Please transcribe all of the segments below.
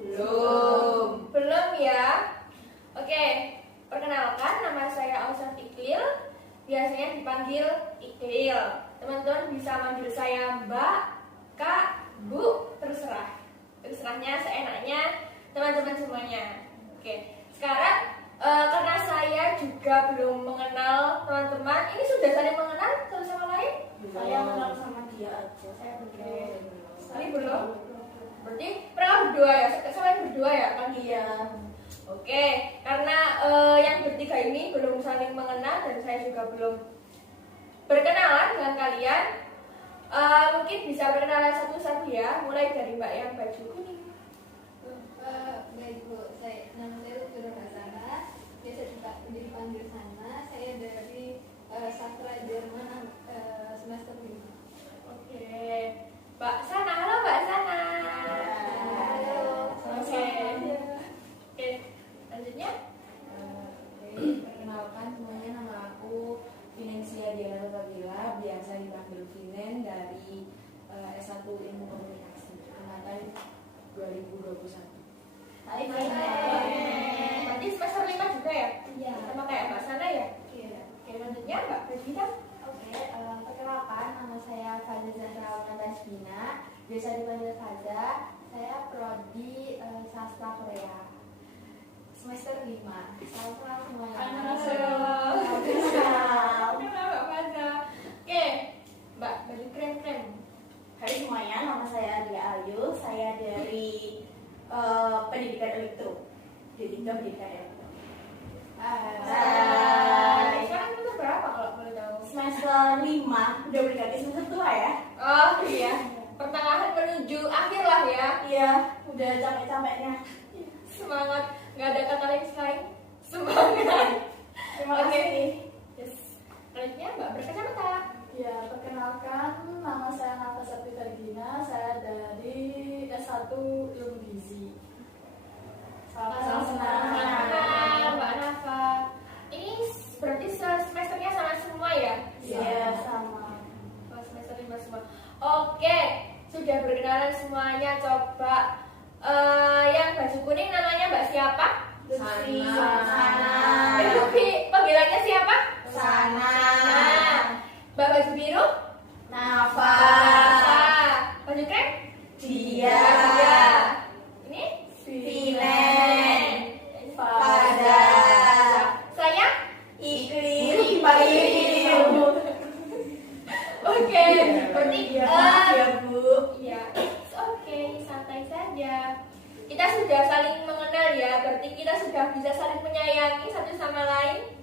Belum. Belum ya? Oke, perkenalkan nama saya Ausaf Iklil. Biasanya dipanggil Iklil. Teman-teman bisa manggil saya Mbak, Kak, Bu, terserah. Terserahnya seenaknya teman-teman semuanya. Oke, sekarang karena saya juga belum mengenal teman-teman, ini sudah saling mengenal satu sama lain? Saya mengenal sama dia aja. Saya belum. Ini belum? Berarti mereka berdua ya? Selain berdua ya kan? Iya. Oke, karena yang bertiga ini belum saling mengenal dan saya juga belum berkenalan dengan kalian. Mungkin bisa berkenalan satu-satu ya, mulai dari Mbak yang baju kuning. Baik Bu, nama saya Lutfi Hasana, biasa dipanggil Sana. Saya dari Sastra Jerman semester 5. Oke, Mbak Sana, halo Mbak Sana. Halo. Oke, oke, lanjutnya. Perkenalkan semuanya, nama aku Finansia Diana Tabila, biasa dipanggil Vinen, dari S1 Ilmu Komunikasi angkatan 2021. Hai. Berarti semester 5 juga ya? Iya. Sama kayak Mbak Sana ya? Iya. Oke, lanjutnya Mbak Bedina. Oke, perkenalkan nama saya Faza Zahra Tasbina, biasa dipanggil Faza. Saya prodi sastra Korea. Semester 5. Salam kenal semuanya. Halo Mbak Faza. Oke, Mbak baju krem-krem. Hai semuanya, nama saya Adia Ayu. Saya dari Pendidikan Elektro. D3 Pendidikan Elektro. Sekarang itu berapa kalau boleh tahu? Semester 5, udah berganti semester tua ya? Oh iya, pertengahan menuju akhir lah ya. Iya, udah capek-capeknya. Semangat, nggak ada kata lain selain semangat. Terima Oke. kasih. Yes. Selanjutnya Mbak berkacamata. Ya, perkenalkan nama saya Nafa Sapita Gina, saya dari S1 Ilmu Gizi. Salam Nah, senang. Mbak Nafa. Ini berarti semesternya sama semua ya? Iya, sama. Oh, semester 5 semua. Oke, sudah berkenalan semuanya. Coba yang baju kuning namanya Mbak siapa? Lutfi. Sana. Lutfi, panggilannya siapa? Sana. Nah, Mbak baju biru? Nafa. Baju krem? Dia. Ini? Vinen. Faza. Saya? Iklim. Bayu. Oke, berarti Ya, Bu. ya, it's okay, santai saja. Kita sudah saling mengenal ya, berarti kita sudah bisa saling menyayangi satu sama lain.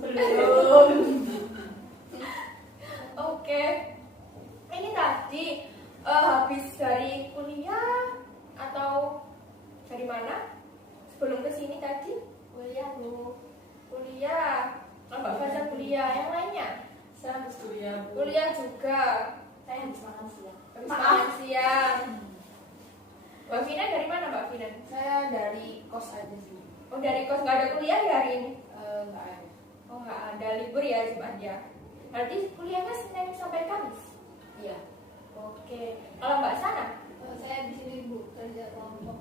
Belum. Oke, ini tadi habis dari kuliah atau dari mana? Sebelum kesini tadi? Kuliah Bu. Kuliah. Oh, Mbak Faza kuliah, yang lainnya? Saya habis kuliah, Bu. Kuliah juga. Saya habis makan siang. Habis makan siang. Mbak Vina dari mana Mbak Vina? Saya dari kos aja sih. Oh dari kos, nggak ada kuliah ya hari ini? Nggak ada. Oh nggak ada, libur ya Jumat ya. Berarti kuliahnya Senin sampai Kamis? Iya. Oke, kalau Mbak Sana? Saya di sini Bu, kerja kelompok.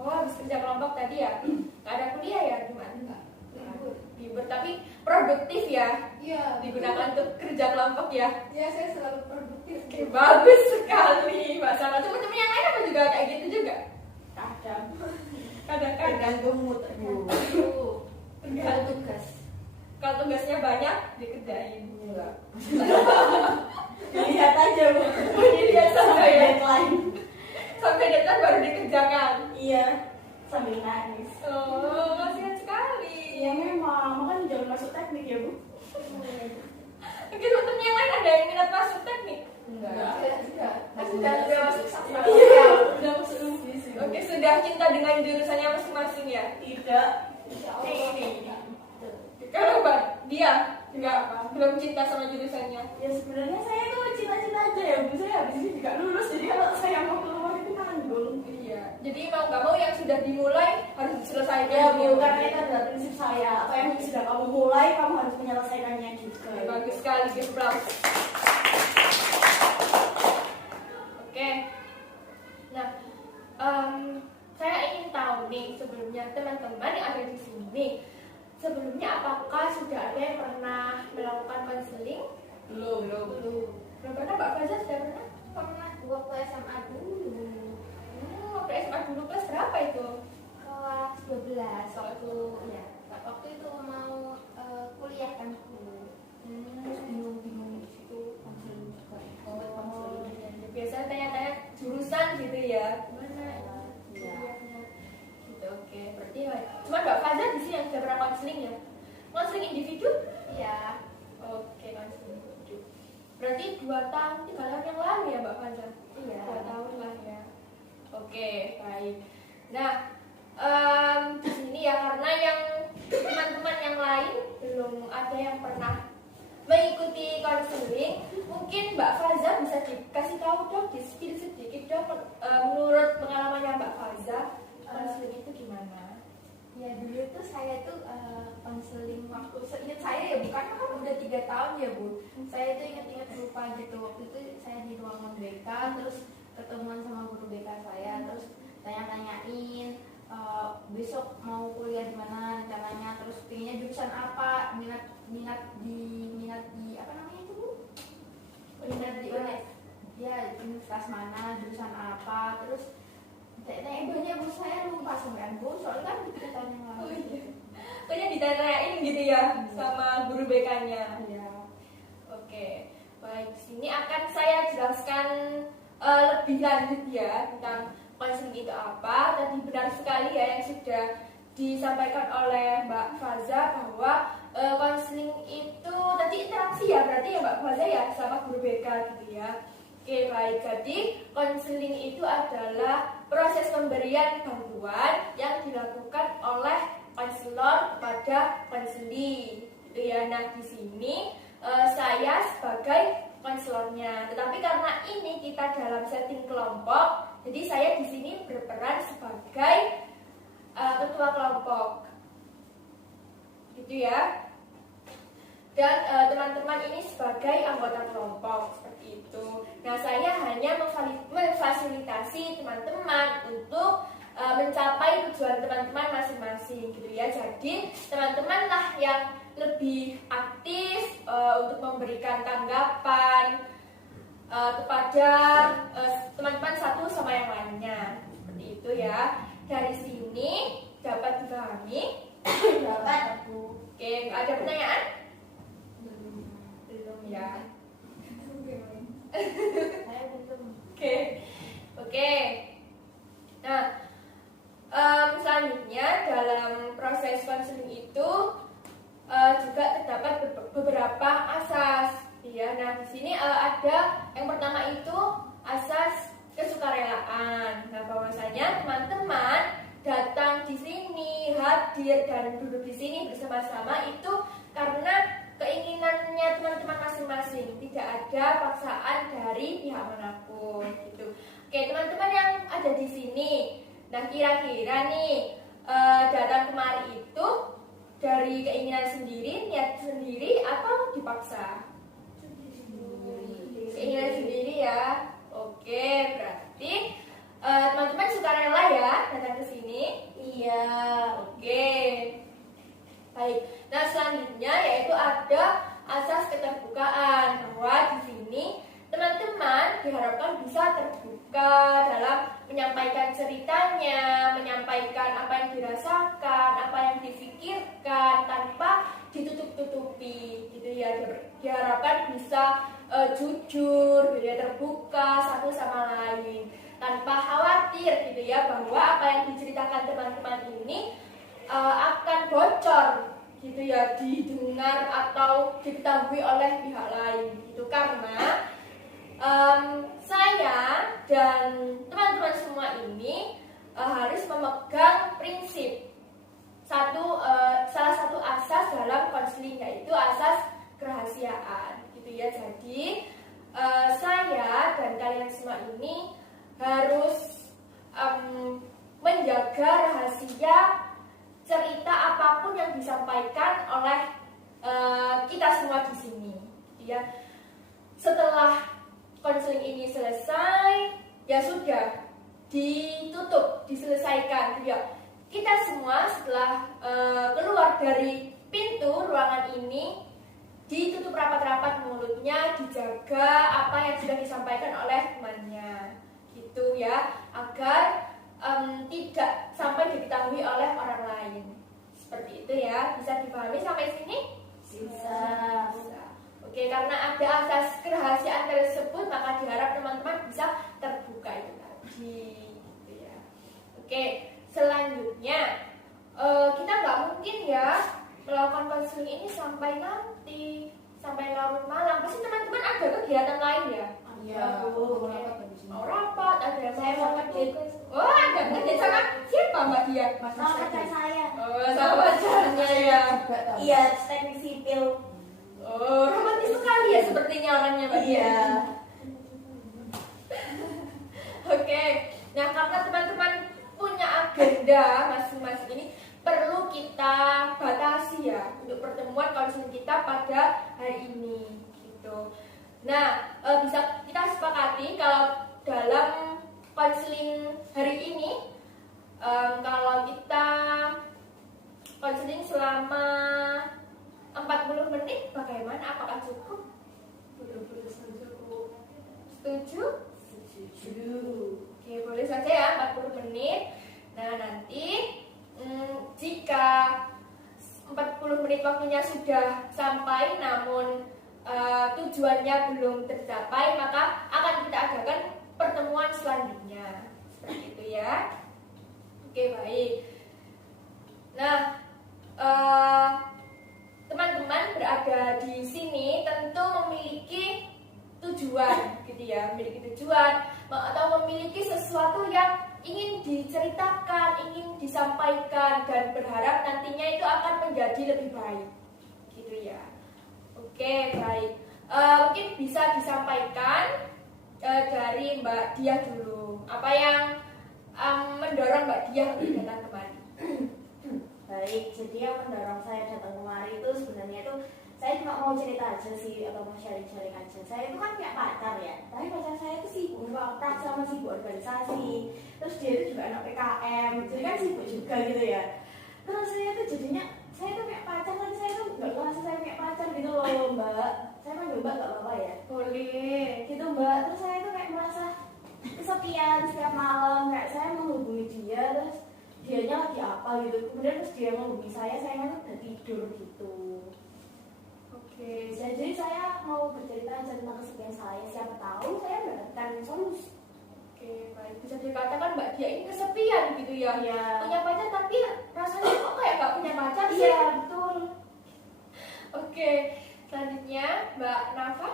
Oh habis kerja kelompok tadi ya? Nggak ada kuliah ya Jumat? Enggak, libur. Libur, tapi produktif ya? Iya. Digunakan untuk kerja kelompok ya? Ya, saya selalu produktif. Oke, bagus sekali Mbak Sana. Teman-teman yang lain apa juga kayak gitu juga? Kadang. Kadang-kadang. Tergantung mood, Bu. Tergantung tugas. Kalau tugasnya banyak, dikerjain. Enggak. Lihat aja, Bu. Dilihat saja ya. Deadline. Sampai deadline baru dikerjakan. Iya, sambil nangis. Oh, kasihan sekali. Ya memang, makanya jangan masuk teknik ya, Bu. Mungkin teman yang lain ada yang minat masuk teknik? Enggak. Sudah masuk sastra. Iya. Udah masuk Ilmu Gizi. Oke, sudah cinta dengan jurusannya masing-masing ya? Tidak. Ini. Kalau Mbak, dia enggak belum cinta sama jurusannya. Ya sebenarnya saya itu cinta-cinta aja ya, Bu. Saya habis ini juga lulus, jadi kalau saya mau keluar itu tanggung. Iya. Jadi mau nggak mau yang sudah dimulai harus diselesaikan. Ya, Bu, karena itu adalah prinsip saya. Apa yang sudah kamu mulai, kamu harus menyelesaikannya juga. Bagus sekali, give applause. Oke. Nah, apakah sudah ada yang pernah melakukan konseling? Belum. Belum pernah. Mbak Faza sudah pernah? Pernah waktu SMA dulu. Waktu SMA dulu kelas berapa itu? Kelas 12 waktu itu mau kuliah kan terus bingung di situ konseling juga Biasanya tanya-tanya jurusan gitu ya? Gimana? iya. Gitu, oke. Berarti cuma Mbak Faza di sini yang sudah pernah konseling ya? Konseling individu? Iya. Oke, konseling individu. Berarti 2 tahun, 3 tahun yang lalu ya Mbak Faza? Iya. 2 tahun lah ya. Oke, baik. Nah, di sini ya karena yang teman-teman yang lain belum ada yang pernah mengikuti konseling, mungkin Mbak Faza bisa dikasih tahu dong, di-spill sedikit dong, menurut pengalamannya Mbak Faza, konseling itu gimana? Ya dulu tuh saya tuh konseling waktu seingat saya ya bukan kan udah 3 tahun ya Bu. Saya tuh ingat-ingat lupa gitu. Waktu itu saya di ruangan BK terus ketemuan sama guru BK saya terus tanya-tanyain besok mau kuliah di mana rencananya terus pinginnya jurusan apa minat di apa namanya itu Bu? Minat di universitas mana jurusan apa terus tanya banyak Bu saya lupa sampean Bu soalnya kan kita tanya lagi. Kayaknya ditanyain gitu ya sama guru BK-nya. Iya. Oke, baik. Sini akan saya jelaskan lebih lanjut ya tentang konseling itu apa. Tadi benar sekali ya yang sudah disampaikan oleh Mbak Faza bahwa konseling itu tadi interaksi ya berarti ya Mbak Faza ya sama guru BK gitu ya. Oke, baik. Jadi konseling itu adalah proses pemberian bantuan yang dilakukan oleh konselor kepada konseli gitu ya. Nah, di sini saya sebagai konselornya. Tetapi karena ini kita dalam setting kelompok, jadi saya di sini berperan sebagai ketua kelompok. Gitu ya. Dan teman-teman ini sebagai anggota kelompok seperti itu. Nah, saya hanya memfasilitasi teman-teman untuk mencapai tujuan teman-teman masing-masing gitu ya. Jadi teman-teman lah yang lebih aktif untuk memberikan tanggapan kepada teman-teman satu sama yang lainnya seperti itu ya. Dari sini dapat dipahami? Dapat Bu. Oke, ada pertanyaan? Belum ya. Saya belum. Oke. Nah, selanjutnya dalam proses konseling itu juga terdapat beberapa asas, ya. Nah, di sini ada yang pertama itu asas kesukarelaan. Nah, bahwasanya teman-teman datang di sini, hadir dan duduk di sini bersama-sama itu karena keinginannya teman-teman masing-masing, tidak ada paksaan dari pihak manapun gitu. Oke, teman-teman yang ada di sini, nah kira-kira nih datang kemari itu dari keinginan sendiri, niat sendiri atau dipaksa? Keinginan sendiri ya. Oke, berarti teman-teman sukarela ya datang ke sini? Iya. Oke. Baik. Nah, selanjutnya yaitu ada asas keterbukaan, bahwa di sini teman-teman diharapkan bisa terbuka dalam menyampaikan ceritanya, menyampaikan apa yang dirasakan, apa yang difikirkan tanpa ditutup-tutupi gitu ya. Diharapkan bisa jujur, gitu ya, terbuka satu sama lain tanpa khawatir gitu ya bahwa apa yang diceritakan teman-teman ini akan bocor gitu ya, didengar atau diketahui oleh pihak lain gitu. Karena saya dan teman-teman semua ini harus memegang prinsip salah satu asas dalam konseling, yaitu asas kerahasiaan gitu ya. Jadi saya dan kalian semua ini harus menjaga rahasia cerita apapun yang disampaikan oleh kita semua di sini, ya. Setelah konseling ini selesai, ya sudah ditutup, diselesaikan, ya. Kita semua setelah keluar dari pintu ruangan ini ditutup rapat-rapat mulutnya, dijaga apa yang sudah disampaikan oleh temannya, gitu ya, agar tidak sampai diketahui oleh orang lain. Seperti itu ya, bisa dipahami sampai sini? Bisa. Oke, karena ada asas kerahasiaan tersebut, maka diharap teman-teman bisa terbuka itu tadi, gitu ya. Oke, selanjutnya kita nggak mungkin ya melakukan konseling ini sampai nanti, sampai larut malam. Pasti teman-teman ada kegiatan lain ya? Iya, Bu. Mau rapat, ada yang Saya mau ngedit. Oh, ada ngedit sama siapa Mbak Dia? Sama pacar saya. Oh, sama pacarnya ya. Iya, teknik sipil. Oh, romantis sekali ya sepertinya orangnya Mbak Dia. Iya. Oke, nah karena teman-teman punya agenda masing-masing ini, perlu kita batasi ya untuk pertemuan konseling kita pada hari ini, gitu. Nah, bisa kita sepakati kalau dalam konseling hari ini, kalau kita konseling selama 40 menit, bagaimana? Apakah cukup? Betul-betul setuju, Bu. Setuju? Setuju. Oke, boleh saja ya 40 menit. Nah, nanti jika 40 menit waktunya sudah sampai namun tujuannya belum tercapai, maka akan kita adakan pertemuan selanjutnya. Seperti itu ya. Oke, baik. Nah, teman-teman berada di sini tentu memiliki tujuan, gitu ya, memiliki tujuan atau memiliki sesuatu yang ingin diceritakan, ingin disampaikan, dan berharap nantinya itu akan menjadi lebih baik, gitu ya. Oke, baik. Mungkin bisa disampaikan dari Mbak Diah dulu. Apa yang mendorong Mbak Diah untuk datang kemari? Baik, jadi yang mendorong saya datang kemari itu sebenarnya itu saya cuma mau cerita aja sih, atau mau sharing-sharing aja. Saya itu kan punya pacar ya, tapi pacar saya itu sibuk praktek sama sibuk organisasi. Terus dia itu juga anak PKM, jadi kan sibuk juga gitu ya. Terus saya tuh jadinya, saya tuh punya pacar, tapi saya tuh nggak ngerasa saya punya pacar gitu loh Mbak. Saya panggil Mbak nggak apa-apa ya? Boleh. Gitu Mbak, terus saya tuh kayak merasa kesepian setiap malam. Kayak saya menghubungi dia, terus dianya lagi apa gitu. Kemudian terus dia menghubungi saya kan udah tidur gitu. Oke. Jadi saya mau bercerita aja tentang kesepian saya. Siapa tahu saya mendapatkan solusi. Oke, baik. Bisa dikatakan Mbak Dia ini kesepian gitu ya. Iya. Punya pacar tapi rasanya kok kayak gak punya pacar sih? Iya, betul. Oke, selanjutnya Mbak Nafa.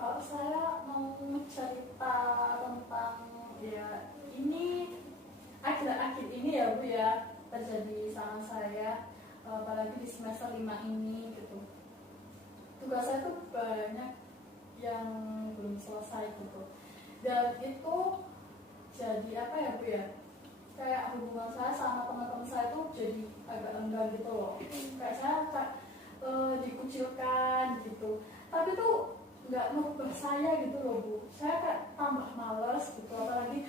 Kalau saya mau cerita tentang ya ini akhir-akhir ini ya Bu ya terjadi sama saya, apalagi di semester 5 ini gitu. Tugas saya tuh banyak yang belum selesai gitu, dan itu jadi apa ya Bu ya, kayak hubungan saya sama teman-teman saya tuh jadi agak enggan gitu loh. Kayak saya dikucilkan gitu, tapi tuh nggak merubah saya gitu loh Bu. Saya kayak tambah males gitu, apalagi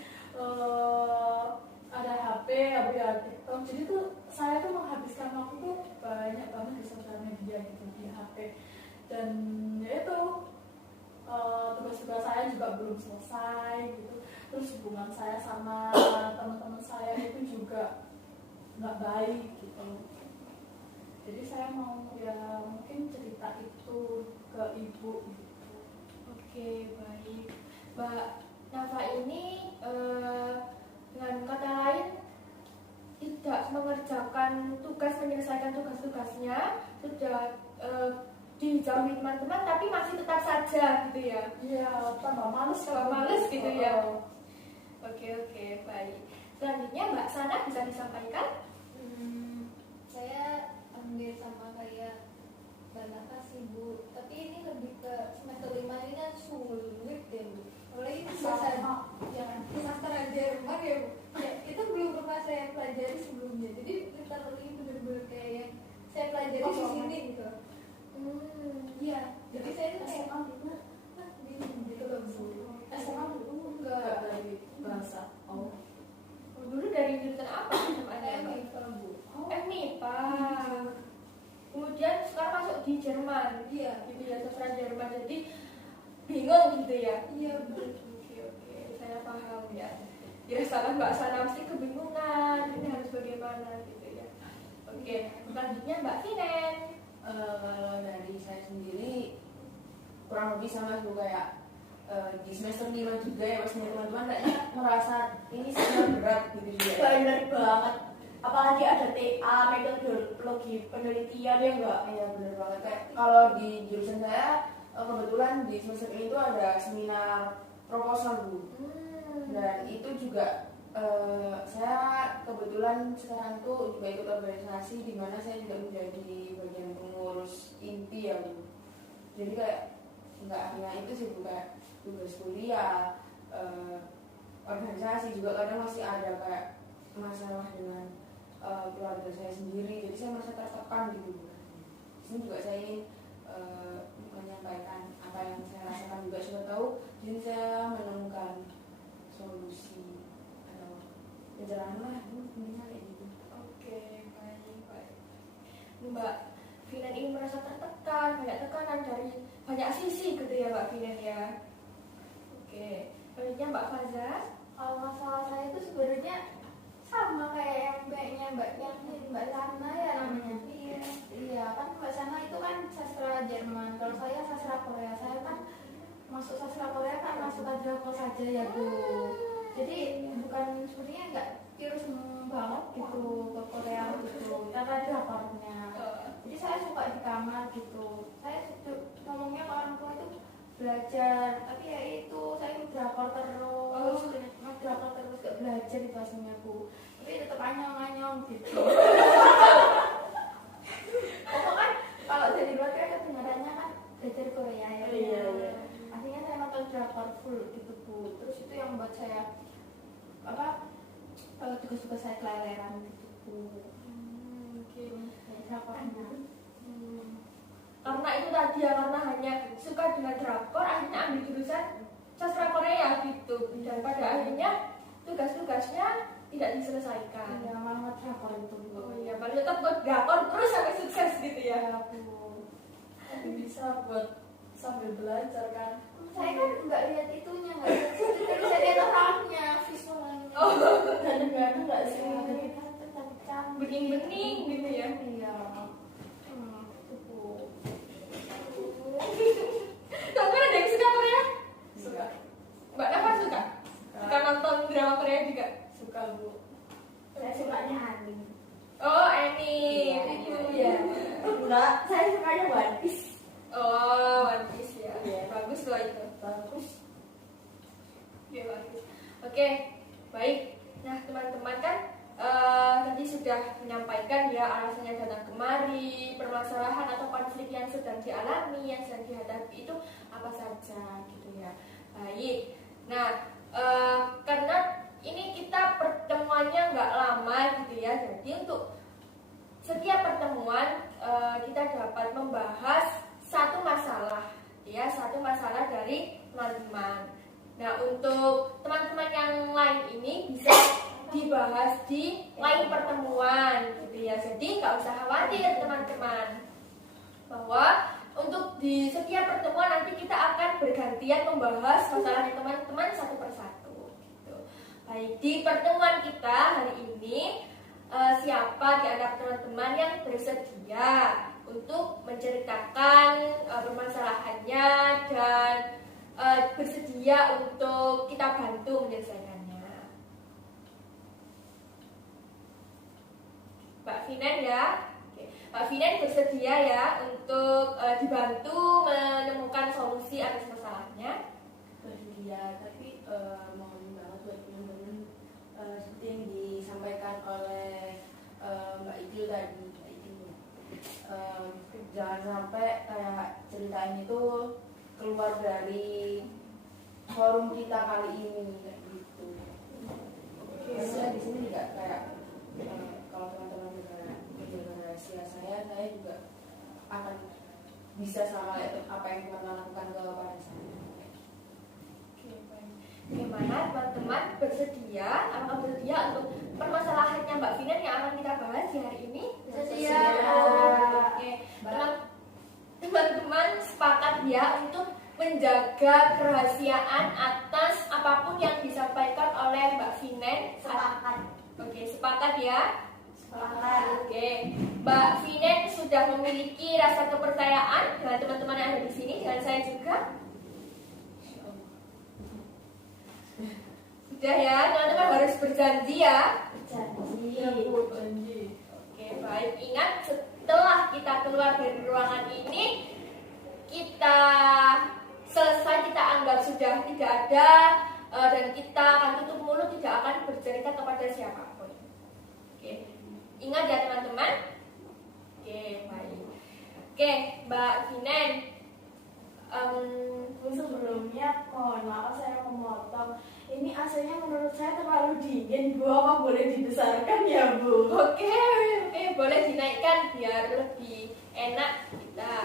ada HP ya Bu ya, TikTok. Jadi tuh saya tuh menghabiskan waktu tuh banyak banget di sosial media gitu, di HP. Dan ya itu tugas-tugas saya juga belum selesai gitu. Terus hubungan saya sama teman-teman saya itu juga nggak baik gitu. Jadi saya mau ya mungkin cerita itu ke ibu gitu. Oke, baik. Mbak Nafa ini dengan kata lain tidak mengerjakan tugas, menyelesaikan tugas-tugasnya, sudah dijauhi teman-teman, tapi masih tetap saja gitu ya. Iya, tambah males gitu ya. Oke, baik. Selanjutnya Mbak Sana bisa disampaikan? Saya ambil sama kayak Mbak sih Bu, tapi ini lebih ke semester 5 ini kan sulit ya Bu. Apalagi bahasa yang sastra Jerman ya Bu, ya, itu belum pernah saya pelajari sebelumnya. Jadi literally bener-bener kayak yang saya pelajari di sini gitu. Iya, jadi saya tuh kayak gitu loh Bu. SMA dulu enggak dari bahasa. Dulu dari jurusan apa? saya MIPA Bu. MIPA. di Jerman. Iya. Gitu ya, sastra Jerman. Jadi bingung gitu ya. Iya, betul. Oke, saya paham ya. Dirasakan Mbak Sanamsi kebingungan, ini harus bagaimana gitu ya. Oke, selanjutnya Mbak Vinen. Kalau dari saya sendiri kurang lebih sama juga kayak di semester 5 juga ya mas teman-teman kayaknya merasa ini sangat berat gitu juga. Bener banget. Apalagi ada TA, metodologi penelitian ya enggak? Iya benar banget. Kayak kalau di jurusan saya kebetulan di semester ini tuh ada seminar proposal Bu. Dan itu juga saya kebetulan sekarang tuh juga ikut organisasi di mana saya juga menjadi bagian pengurus inti ya Bu. Jadi kayak nggak hanya itu sih Bu, kayak tugas kuliah, organisasi juga kadang masih ada kayak masalah dengan keluarga saya sendiri. Jadi saya merasa tertekan gitu Bu. Di sini juga saya ingin menyampaikan apa yang saya rasakan juga, siapa tahu jadi saya menemukan solusi atau penjelasan lah mendingan kayak gitu. Oke, baik. Mbak Vinen ini merasa tertekan, banyak tekanan dari banyak sisi gitu ya Mbak Vinen ya. Oke, selanjutnya Mbak Faza. Kalau masalah saya itu sebenarnya sama kayak yang mbaknya Mbak Sana ya namanya. Iya kan Mbak Sana itu kan sastra Jerman, kalau saya sastra Korea. Saya kan masuk sastra Korea kan masuk Drama saja ya Bu. Jadi bukan sebenarnya nggak virus banget gitu ke Korea gitu, karena drakornya. Jadi saya suka di kamar gitu. Saya ngomongnya ke orang tua itu belajar, tapi ya itu saya drakor terus, drakor terus gak belajar itu aslinya Bu. Tapi tetap anyong-anyong gitu. Pokoknya kan kalau dari luar kan kedengarannya kan belajar Korea ya. Iya. Akhirnya saya nonton drakor full gitu Bu. Terus itu yang buat saya tugas-tugas saya keleleran gitu Bu. Oke. Kayak drakornya. Karena itu tadi ya, karena hanya suka dengan drakor, akhirnya ambil jurusan sastra Korea gitu. Dan pada akhirnya tugas-tugasnya tidak diselesaikan. Iya, malah drakor itu Bu. Oh iya, paling tetap buat drakor terus sampai sukses gitu ya. Ya Bu. Tapi bisa buat sambil belajar kan. Saya kan nggak lihat itunya, nggak lihat situ, tapi saya lihat orangnya, visualnya. Oh, Kadang-kadang nggak sih. bening-bening gitu ya. Iya. Itu Bu. Kamu ada yang suka Korea? Suka. Mbak Nafa suka? Suka nonton drama Korea juga? Suka Bu. Saya sukanya anime. Oh, anime. Iya. Iya. Enggak, saya sukanya One Piece. Oh, One Piece ya. Iya. Bagus loh itu. Bagus. Oke, bagus. Oke, baik. Nah, teman-teman kan tadi sudah menyampaikan ya alasannya datang kemari, permasalahan atau konflik yang sedang dialami, yang sedang dihadapi itu apa saja gitu ya. Baik. Nah, karena ini kita pertemuannya nggak lama gitu ya, jadi untuk setiap pertemuan kita dapat membahas satu masalah, ya satu masalah dari teman-teman. Nah, untuk teman-teman yang lain ini bisa dibahas di lain pertemuan gitu ya. Jadi nggak usah khawatir teman-teman, bahwa untuk di setiap pertemuan nanti kita akan bergantian membahas masalahnya teman-teman satu persatu gitu. Baik, di pertemuan kita hari ini siapa di antara teman-teman yang bersedia untuk menceritakan permasalahannya dan bersedia untuk kita bantu menyelesaikannya? Mbak Vinen ya. Oke. Mbak Vinen bersedia ya untuk dibantu menemukan solusi atas masalahnya? Bersedia, tapi mohon banget buat teman-teman seperti yang disampaikan oleh Mbak Idil tadi, jangan sampai kayak cerita ini tuh keluar dari forum kita kali ini kayak gitu. Karena di sini juga kayak kalau teman-teman juga menjaga rahasia saya juga akan bisa sama kayak apa yang teman-teman lakukan kepada saya. Oke, baik. Gimana teman-teman bersedia? Apakah bersedia untuk permasalahannya Mbak Vinen yang akan kita bahas di hari ini? Bersedia. Oke, sepakat ya untuk menjaga kerahasiaan atas apapun yang disampaikan oleh Mbak Vinen. Sepakat. Oke, sepakat ya. Sepakat. Oke, Mbak Vinen sudah memiliki rasa kepercayaan dengan teman-teman yang ada di sini dan saya juga. Sudah ya, teman-teman harus berjanji ya. Janji. Iya Bu, janji. Oke, baik. Ingat setelah kita keluar dari ruangan ini, kita selesai, kita anggap sudah tidak ada dan kita akan tutup mulut, tidak akan bercerita kepada siapapun. Oke, ingat ya teman-teman. Oke, baik. Oke, Mbak Vinen. Sebelumnya mohon maaf saya memotong. Ini AC-nya menurut saya terlalu dingin Bu, apa boleh dibesarkan ya Bu? Oke, boleh dinaikkan biar lebih enak kita.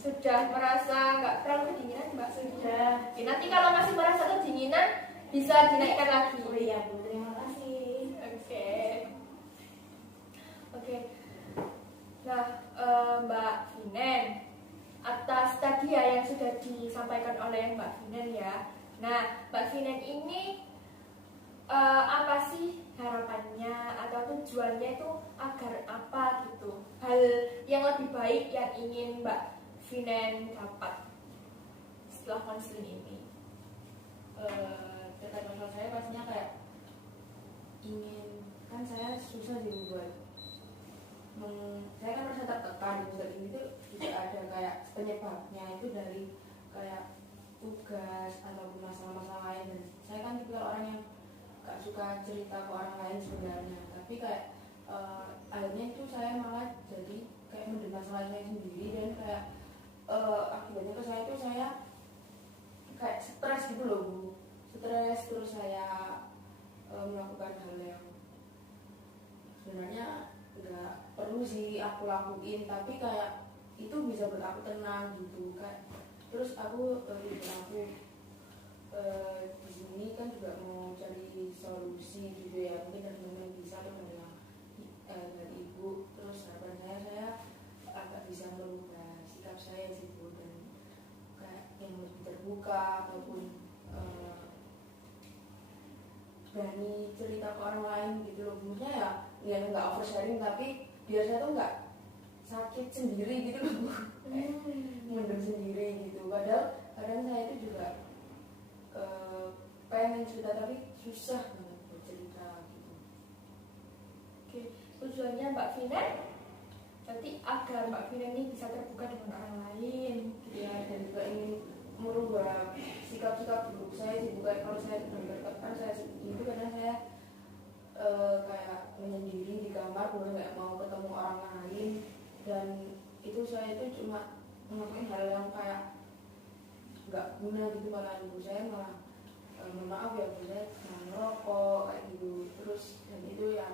Sudah merasa nggak terlalu kedinginan Mbak? Sudah. Oke, nanti kalau masih merasa kedinginan bisa dinaikkan lagi. Oh iya Bu, terima kasih. Oke. Oke. Nah, Mbak Vinen, atas tadi ya yang sudah disampaikan oleh Mbak Vinen ya. Nah, Mbak Vinen ini apa sih harapannya atau tujuannya itu agar apa gitu? Hal yang lebih baik yang ingin Mbak Vinen dapat setelah konseling ini. Kata masalah saya pastinya kayak ingin, kan saya susah sih buat saya kan merasa tertekan dan itu juga ada kayak penyebabnya itu dari kayak tugas ataupun masalah-masalah lain, dan saya kan juga orang yang gak suka cerita ke orang lain sebenarnya, tapi kayak akhirnya itu saya malah jadi kayak mendem masalah saya sendiri, dan kayak akibatnya ke saya itu saya kayak stres gitu loh Bu, stres, terus saya melakukan hal yang sebenarnya nggak perlu sih aku lakuin, tapi kayak itu bisa buat aku tenang gitu kan. Terus aku di sini kan juga mau cari solusi gitu ya, mungkin dari teman-teman bisa atau dari ibu. Terus harapan saya agak bisa merubah sikap saya sih Bu, dan kayak yang lebih terbuka ataupun berani cerita ke orang lain gitu loh. Maksudnya ya nggak oversharing, tapi biar saya tuh nggak sakit sendiri gitu loh Bu. Mendem sendiri gitu. Padahal kadang saya itu juga pengen cerita tapi susah banget buat cerita gitu. Oke, tujuannya Mbak Vinen nanti agar Mbak Vinen ini bisa terbuka dengan orang lain gitu Ya, ya. dan juga ingin merubah sikap-sikap buruk saya sih. Bukan kalau saya bertekan saya itu karena saya kayak menyendiri di kamar, kemudian nggak mau ketemu orang lain, dan itu saya itu cuma ngelakuin hal yang kayak nggak guna gitu. Malah ibu saya malah mohon maaf ya Bu, saya ngerokok kayak gitu, terus dan itu ya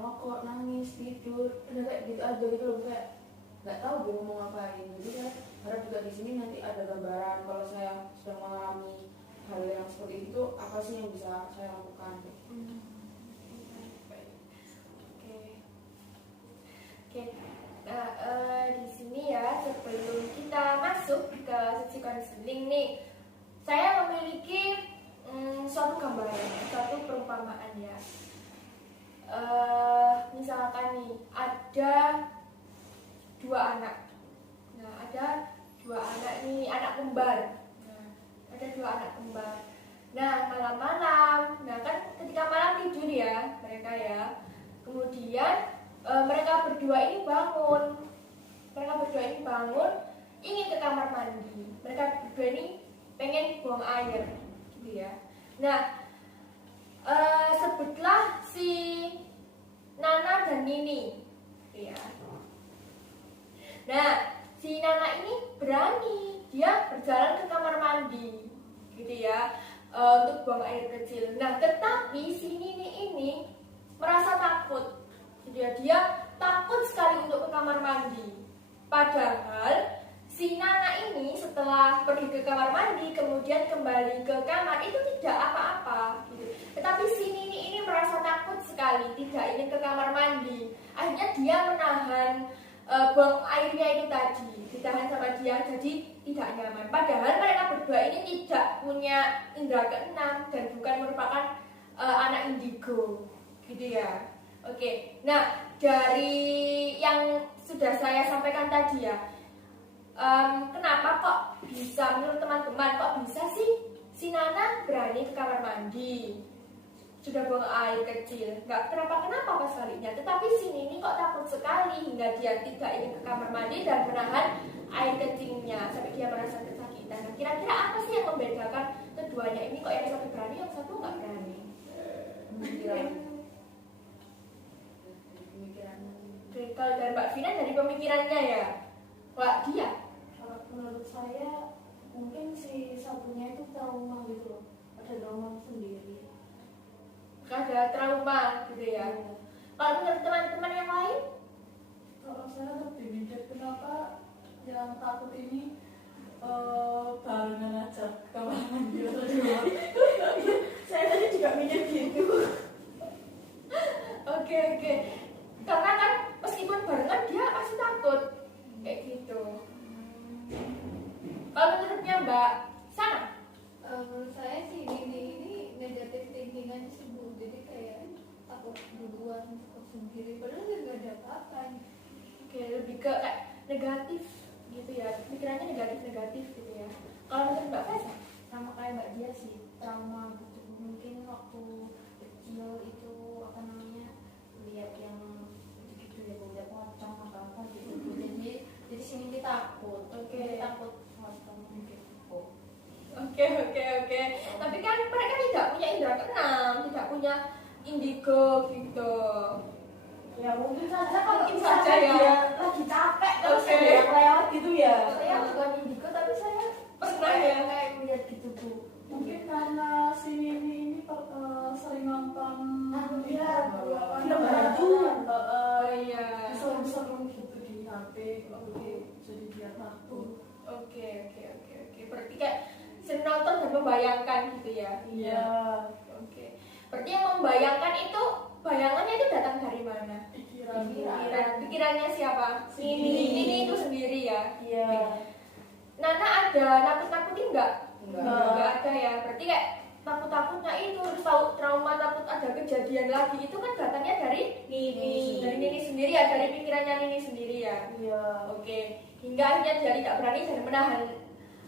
rokok, nangis, tidur, udah kayak gitu aja gitu loh, kayak nggak tahu gue ngomong ngapain. Jadi saya harap juga di sini nanti ada gambaran kalau saya sedang mengalami hal yang seperti itu, apa sih yang bisa saya lakukan. Oke. Nah, di sini ya sebelum kita masuk ke sesi konseling nih, saya memiliki suatu gambaran, suatu perumpamaan ya. Misalkan nih ada dua anak. Nah, ada dua anak nih, anak kembar. Nah, ada dua anak kembar. Nah, malam-malam, nah kan ketika malam tidur ya mereka ya. Kemudian mereka berdua ini bangun, ingin ke kamar mandi. Mereka berdua ini pengen buang air, gitu ya. Nah, sebutlah si Nana dan Nini, gitu ya. Nah, si Nana ini berani, dia berjalan ke kamar mandi, gitu ya, untuk buang air kecil. Nah, tetapi si Nini ini merasa takut. Dia takut sekali untuk ke kamar mandi. Padahal si si Nana ini setelah pergi ke kamar mandi kemudian kembali ke kamar itu tidak apa-apa gitu. Tetapi si Nini ini merasa takut sekali, tidak ingin ke kamar mandi. Akhirnya dia menahan buang airnya itu tadi, ditahan sama dia, jadi tidak nyaman. Padahal mereka berdua ini tidak punya indera keenam dan bukan merupakan anak indigo, gitu ya. Oke, nah dari yang sudah saya sampaikan tadi ya, kenapa kok bisa, menurut teman-teman kok bisa sih si Nana berani ke kamar mandi? Sudah buang air kecil, nggak kenapa-kenapa pas kalinya. Tetapi si Nini kok takut sekali hingga dia tidak ingin ke kamar mandi dan menahan air kencingnya sampai dia merasa kesakitan. Nah, kira-kira apa sih yang membedakan keduanya ini? Kok yang satu berani, yang satu nggak berani? Oke, kalau dari Mbak Vina dari pemikirannya ya, Mbak Dia? Kalau menurut saya mungkin si satunya itu trauma gitu loh, ada trauma sendiri. Ada trauma gitu ya. Kalau menurut teman-teman yang lain? Kalau saya lebih mikir kenapa yang takut ini barengan aja ke kamar mandi atau di luar. Saya tadi juga mikir gitu. Oke. Karena kan meskipun barengan dia pasti takut kayak gitu. Kalau menurutnya Mbak Sana? Menurut saya sih ini negatif thinking aja sih Bu, jadi kayak takut duluan, takut sendiri, padahal nggak ada apa-apa. Oke, lebih ke kayak negatif gitu ya, pikirannya negatif gitu ya. Kalau menurut Mbak Fesa? Sama kayak Mbak Dia sih, trauma gitu. Mungkin waktu kecil itu apa namanya, lihat yang gitu ya, benda pocong apa gitu. Jadi sini dia takut. Oke. Dia takut pocong gitu. Oke. Tapi kan mereka tidak punya indera keenam, tidak punya indigo gitu. Ya mungkin saja kalau Mungkin misalnya saja ya. dia lagi capek terus Oke. ada yang lewat gitu ya. Saya bukan indigo tapi saya Pernah ya? kayak melihat gitu tuh. Mungkin karena si Nini ini sering nonton Iya, film film hantu. Oh iya. seru-seru gitu di HP, jadi dia takut. Oke. Berarti kayak sering nonton dan membayangkan gitu ya. Iya. Oke. Berarti yang membayangkan itu, bayangannya itu datang dari mana? Pikiran. Pikirannya siapa? Ini itu sendiri ya. Iya. Nana ada nakut-nakutin nggak? Nggak ada ya. Berarti kayak takut-takutnya itu, terus tahu trauma takut ada kejadian lagi itu kan datangnya dari Nini. Dari Nini sendiri ya, dari pikirannya Nini sendiri ya. Iya. Oke. Hingga akhirnya dia tidak berani dan menahan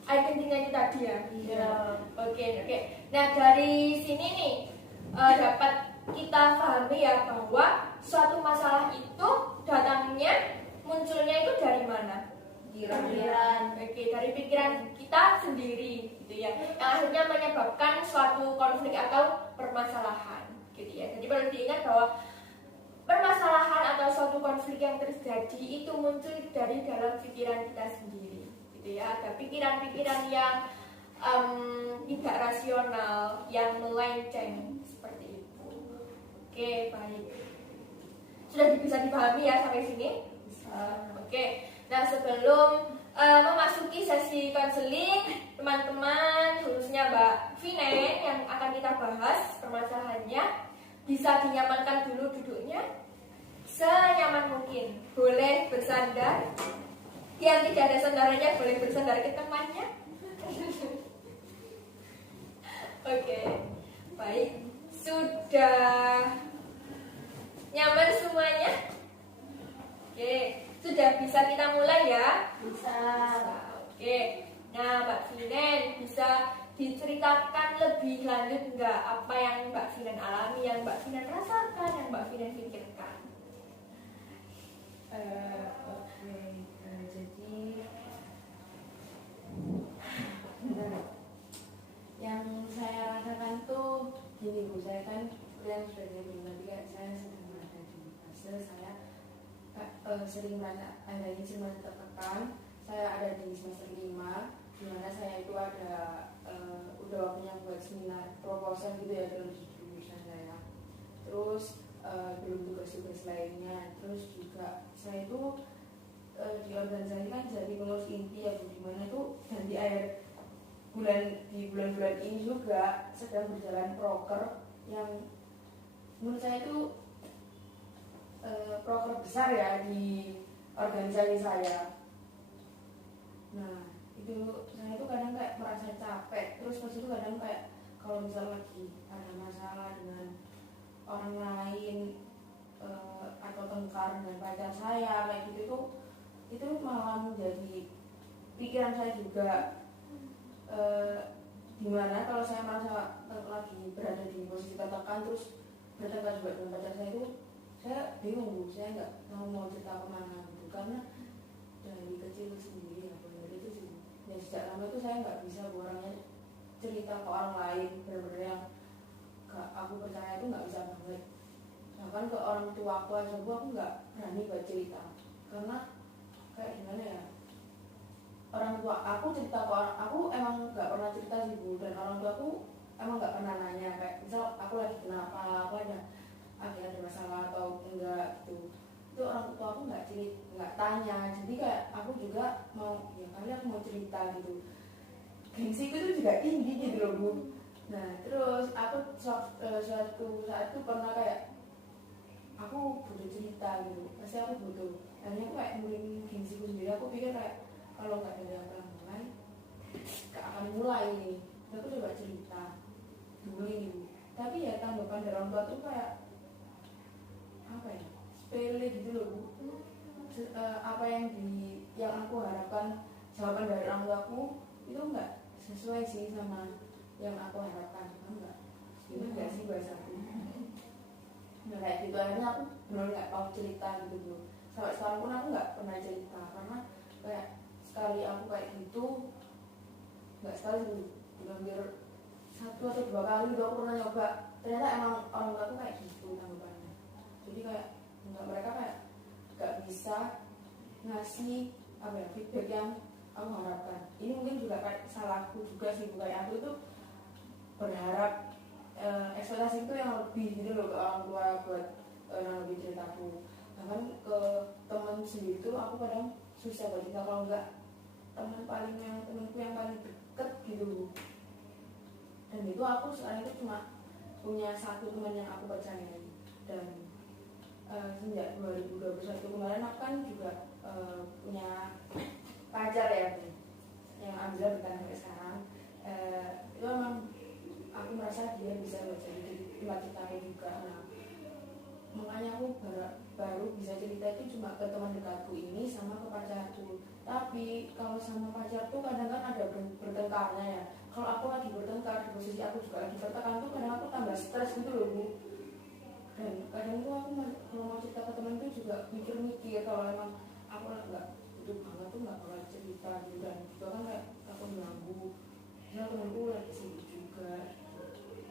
air kencingnya itu tadi ya. Iya. Oke. Nah dari sini nih dapat kita pahami ya bahwa suatu masalah itu datangnya, munculnya itu dari mana? Pikiran. Oke, dari pikiran kita sendiri gitu ya, yang akhirnya menyebabkan suatu konflik atau permasalahan gitu ya. Jadi perlu diingat bahwa permasalahan atau suatu konflik yang terjadi itu muncul dari dalam pikiran kita sendiri gitu ya. Ada pikiran-pikiran yang tidak rasional, yang melenceng seperti itu. Oke, baik. Sudah bisa dipahami ya sampai sini? Oke. Nah, sebelum memasuki sesi konseling, teman-teman, khususnya Mbak Vinen yang akan kita bahas permasalahannya, bisa dinyamankan dulu duduknya senyaman mungkin. Boleh bersandar. Yang tidak ada sandarannya boleh bersandar ke temannya. Oke, baik. Sudah nyaman semuanya? Oke, sudah bisa kita mulai ya? Bisa. Oke, nah Mbak Vinen bisa diceritakan lebih lanjut nggak apa yang Mbak Vinen alami, yang Mbak Vinen rasakan, yang Mbak Vinen pikirkan? Oke. Jadi Yang saya rasakan tuh gini Bu, saya kan yang sudah jadi tadi kan saya sedang berada di fase saya sering merasa tertekan. Saya ada di semester 5 di mana saya itu ada udah waktunya buat seminar proposal gitu ya dalam jurusan saya. Terus belum tugas-tugas lainnya. Terus juga saya itu di organisasi kan jadi pengurus inti ya Bu, dimana tuh dan di akhir bulan-bulan ini juga sedang berjalan proker yang menurut saya itu proker besar ya di organisasi saya. Nah itu saya itu kadang kayak merasa capek, terus pas itu kadang kayak kalau misal lagi ada masalah dengan orang lain atau tengkar dengan pacar saya kayak gitu tuh, itu malah menjadi pikiran saya juga dimana kalau saya merasa lagi berada di posisi tertekan terus bertengkar juga dengan pacar saya itu saya bingung, saya nggak mau cerita kemana gitu, karena dari kecil sendiri ya dari itu sih dan sejak lama itu saya nggak bisa orangnya cerita ke orang lain, benar-benar yang aku percaya itu nggak bisa banget. Bahkan ke orang tua aku aja aku nggak berani buat cerita, karena kayak gimana ya, orang tua aku cerita ke orang, aku emang nggak pernah cerita sih Bu, dan orang tua aku emang nggak pernah nanya kayak misal aku lagi kenapa, aku ada masalah atau enggak gitu, itu orang tua aku nggak tanya, jadi kayak aku juga mau ya kali aku mau cerita gitu, gengsiku itu juga tinggi gitu loh Bu. Nah terus aku suatu saat itu pernah kayak aku butuh cerita gitu, pasti aku butuh, akhirnya aku kayak mulai gengsiku sendiri, aku pikir kayak kalau nggak ada yang mulai gak akan mulai nih, aku coba cerita dulu gitu, tapi ya tanggapan dari orang tua tuh kayak apa ya, sepele gitu loh Bu. Apa yang aku harapkan jawaban dari orang tuaku itu nggak sesuai sih sama yang aku harapkan, enggak itu nggak sih bahasaku. Nah kayak gitu akhirnya aku benar nggak mau cerita gitu Bu, sampai sekarang pun aku nggak pernah cerita, karena kayak sekali aku kayak gitu, nggak sekali Bu, hampir 1 atau 2 kali udah aku pernah nyoba, ternyata emang orang tua aku kayak gitu tanggapannya, jadi kayak mereka kayak nggak bisa ngasih apa ya, feedback yang aku harapkan. Ini mungkin juga kayak salahku juga sih, kayak aku itu berharap ekspektasi itu yang lebih gitu loh ke orang tua buat yang lebih ceritaku, bahkan ke teman sendiri tuh aku kadang susah buat cerita, kalau enggak temanku yang paling deket gitu. Dan itu aku sekarang itu cuma punya 1 teman yang aku percayai, dan sejak 2021 kemarin aku kan juga punya pacar ya yang alhamdulillah bertahan sampai sekarang. Itu memang aku merasa dia bisa menjadi tempat ceritaku juga. Nah makanya aku baru bisa cerita itu cuma ke teman dekatku ini sama ke pacarku. Tapi kalau sama pacar tuh kadang kan ada bertengkarnya ya, kalau aku lagi bertengkar di posisi aku juga lagi tertekan tuh kadang aku tambah stres gitu loh Bu. Dan kadang tuh aku kalau mau cerita ke teman tuh juga mikir-mikir, kalau emang aku nggak butuh banget tuh nggak bakal cerita gitu, dan juga kan kayak aku mengganggu, karena temanku lagi sibuk juga.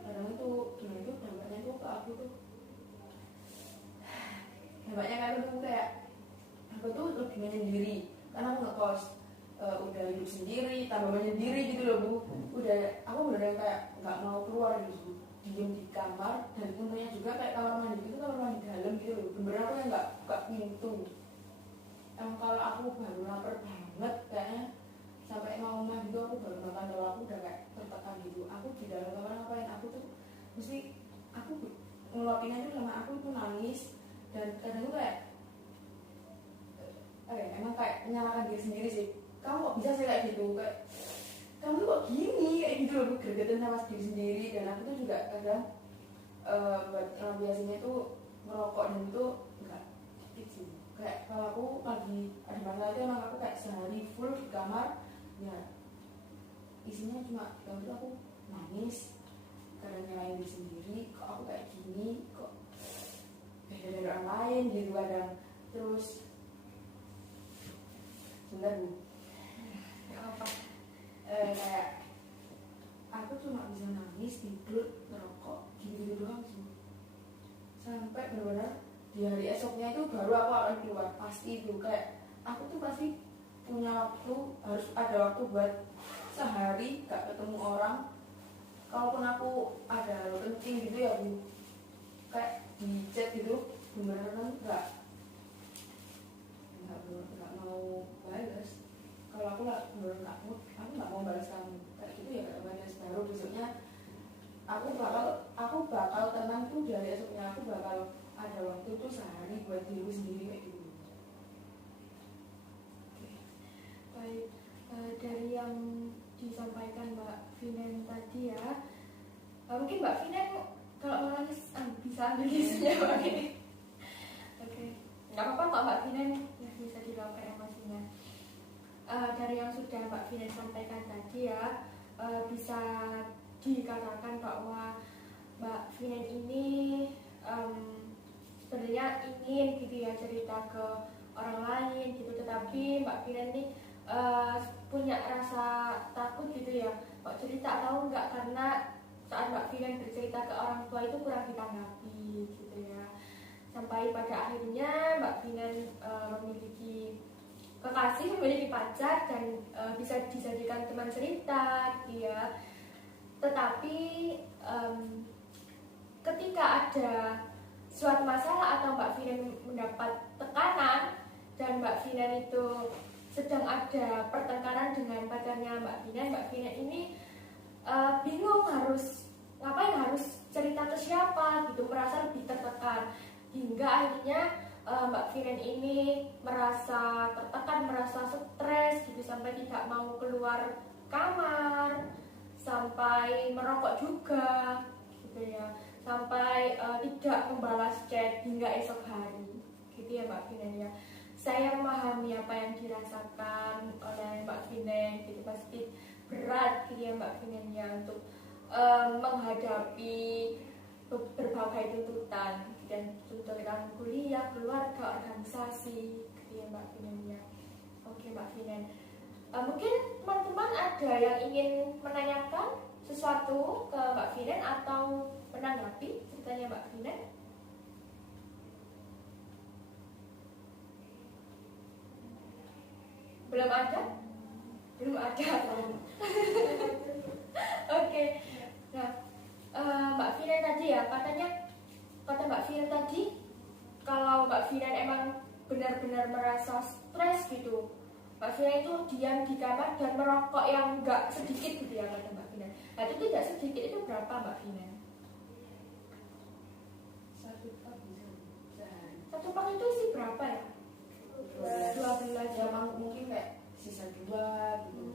Kadang itu dampaknya tuh ke aku tuh, dampaknya kan tuh kayak aku tuh lebih menyendiri, karena aku ngekos, udah hidup sendiri tambah menyendiri gitu loh Bu. Udah aku bener kayak nggak mau keluar gitu, diem di kamar, dan untungnya juga kayak kamar mandi itu kamar mandi dalam gitu loh, bener aku yang nggak buka pintu. Kalau aku baru lapar banget kayaknya sampai mau mandi itu aku baru makan, kalau aku udah kayak tertekan gitu, aku di dalam kamar ngapain, aku tuh mesti aku ngeluapinnya itu sama aku tuh nangis, dan kadang tuh kayak emang kayak menyalahkan diri sendiri sih, kamu kok bisa sih kayak gitu, kayak kamu tuh kok gini kayak gitu loh, gregetan sama diri sendiri. Dan aku tuh juga kadang buat yang biasanya tuh merokok, dan itu enggak gitu. Kayak kalau aku lagi ada masalah itu emang aku kayak sehari full di kamar ya, isinya cuma yang itu aku nangis, kadang nyalain diri sendiri, kok aku kayak gini, kok beda dari orang lain gitu kadang. Terus sebentar Bu, kayak aku cuma bisa nangis, tidur, ngerokok gitu doang sih, sampai benar-benar di hari esoknya itu baru aku akan keluar. Pasti itu kayak aku tuh pasti punya waktu, harus ada waktu buat sehari gak ketemu orang, kalaupun aku ada hal penting gitu ya Bu, kayak di chat gitu beneran nggak mau balas. Kalau aku nggak bener nggak mood, aku nggak mau balas kamu kayak gitu ya nggak balas. Baru besoknya aku bakal tenang tuh, dari esoknya aku bakal ada waktu tuh sehari buat diri sendiri kayak gitu. Baik, dari yang disampaikan Mbak Vinen tadi ya, mungkin Mbak Vinen kalau mau nangis bisa ambil isunya Mbak Vinen. Oke, nggak apa-apa Mbak Vinen, ya, bisa dilakukan emosinya. Dari yang sudah Mbak Vinen sampaikan tadi ya, bisa dikatakan bahwa Mbak Vinen ini sebenarnya ingin gitu ya cerita ke orang lain gitu, tetapi Mbak Vinen ini punya rasa takut gitu ya, kok cerita atau enggak, karena saat Mbak Vinen bercerita ke orang tua itu kurang ditanggapi gitu ya. Sampai pada akhirnya Mbak Vinen memiliki kekasih, memiliki pacar, dan bisa dijadikan teman cerita gitu ya. Tetapi ketika ada suatu masalah atau Mbak Vinen mendapat tekanan dan Mbak Vinen itu sedang ada pertengkaran dengan pacarnya Mbak Vinen ini bingung harus ngapain, harus cerita ke siapa gitu, merasa lebih tertekan, hingga akhirnya Mbak Vinen ini merasa tertekan, merasa stres gitu, sampai tidak mau keluar kamar, sampai merokok juga gitu ya, sampai tidak membalas chat hingga esok hari gitu ya Mbak Vinen ya. Saya memahami apa yang dirasakan oleh Mbak Vinen gitu, pasti berat gitu ya Mbak Vinen ya untuk menghadapi berbagai tuntutan dan tuntutan kuliah, keluarga, organisasi gitu ya Mbak Vinen ya. Oke Mbak Vinen, mungkin teman-teman ada yang ingin menanyakan sesuatu ke Mbak Vinen atau menanggapi ceritanya Mbak Vinen? Belum ada? Belum ada. Oke. Nah, Mbak Vinen tadi ya, kata Mbak Vinen tadi, kalau Mbak Vinen emang benar-benar merasa stres gitu, Mbak Vinen itu diam di kamar dan merokok yang enggak sedikit gitu ya kata Mbak Vinen. Nah itu tidak sedikit, itu berapa Mbak Vinen? 1 pak bisa sehari. 1 pak itu sih berapa ya? 12 ya, mungkin kayak sisa 2 gitu.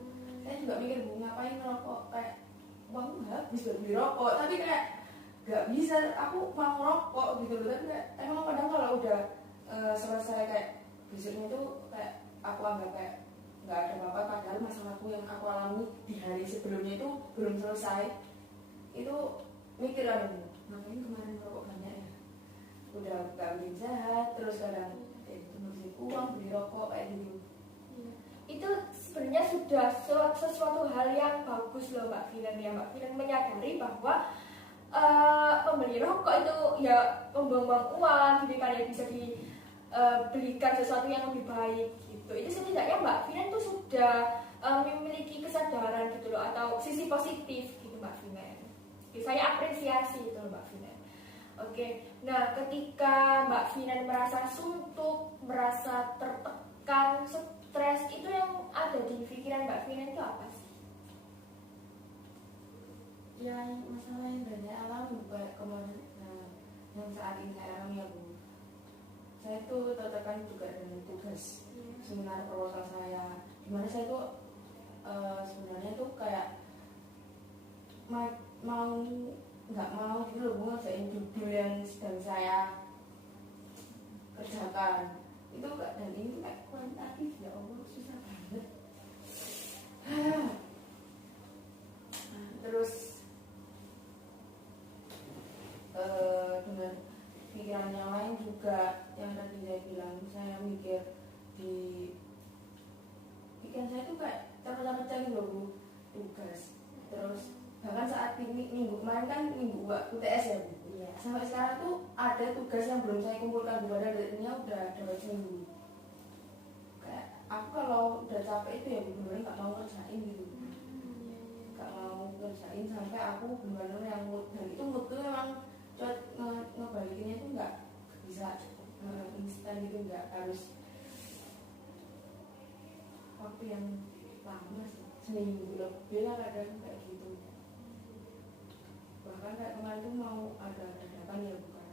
Saya juga mikir ngapain ngerokok, kayak uang habis buat beli rokok, tapi kayak gak bisa, aku mau ngerokok gitu loh. Tapi kayak emang kadang kalau udah selesai kayak besoknya tuh kayak aku anggap kayak nggak ada apa-apa, padahal masalahku yang aku alami di hari sebelumnya itu belum selesai. Itu mikir ngapain kemarin ngerokok banyak ya, udah gak bikin sehat, terus kadang ngurusin uang beli rokok kayak gitu. Itu sebenarnya sudah sesuatu hal yang bagus loh Mbak Vinen ya. Mbak Vinen menyadari bahwa membeli rokok itu ya membuang-buang uang gitu kan ya, bisa dibelikan sesuatu yang lebih baik gitu. Itu setidaknya Mbak Vinen tuh sudah memiliki kesadaran gitu loh, atau sisi positif gitu Mbak Vinen. Saya apresiasi itu loh Mbak Vinen. Oke, nah ketika Mbak Vinen merasa suntuk, merasa tertekan, stres, itu yang ada di pikiran Mbak Vinen itu apa sih? Ya masalah yang banyak alami kemarin, yang saat ini saya alami ya Bu. Saya tuh tertekan juga dengan tugas seminar proposal saya, dimana saya tuh sebenarnya tuh kayak mau nggak mau gitu loh Bu, ngerjain judul yang sedang saya kerjakan itu, dan ini kayak kuantitatif, ya Allah susah banget. Terus dengan pikiran yang lain juga, yang tadi saya bilang, saya mikir di pikiran saya tuh kayak terpecah-pecah gitu loh Bu, tugas. Terus bahkan saat minggu kemarin kan minggu UTS ya Bu, Iya. sampai sekarang tuh ada tugas yang belum saya kumpulkan Bu, padahal deadline-nya udah 2 minggu. Kayak aku kalau udah capek itu ya Bu, bener-bener gak mau ngerjain gitu, gak mau ngerjain sampai aku bener-bener yang mood. Dan itu mood tuh memang ngebalikinnya tuh gak bisa instan gitu, gak harus waktu yang lama sih, seminggu lebih lah kadang kayak gitu. Bahkan kayak kemarin tuh mau ada dadakan ya bukan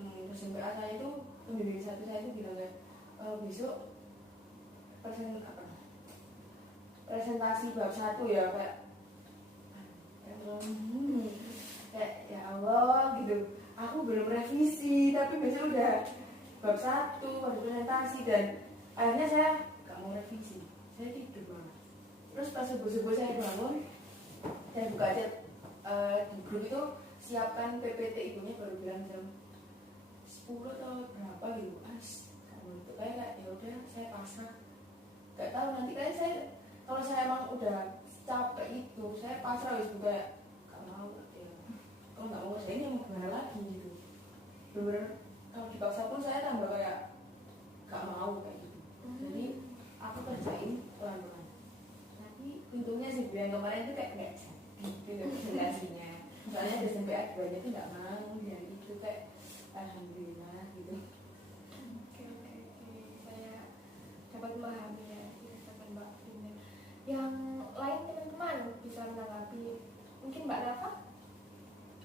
terus MPA saya itu pembimbing satu saya itu bilang kayak besok presentasi bab 1 ya kayak kayak ya Allah gitu, aku belum revisi tapi besok udah bab 1 ada presentasi dan akhirnya saya gak mau revisi, saya tidur banget. Terus pas subuh-subuh saya bangun, saya buka chat di grup itu, siapkan PPT, ibunya baru bilang jam 10 atau berapa gitu. Kamu itu kayak ya udah saya pasrah, gak tahu nanti kayak saya kalau saya emang udah capek itu saya pasrah wis juga gak mau ya. Kalau nggak mau saya ini mau gimana lagi gitu. Bener kalau dipaksa pun saya tambah kayak gak mau kayak gitu. Jadi aku kerjain pelan-pelan. Tapi untungnya sih Bu yang kemarin itu kayak nggak jadi presentasinya. Soalnya ada sampai akhirnya itu nggak mau dan itu kayak alhamdulillah gitu. Oke. Saya dapat memahami ya sama Mbak Vina. Yang lain teman-teman bisa menanggapi. Mungkin Mbak Rafa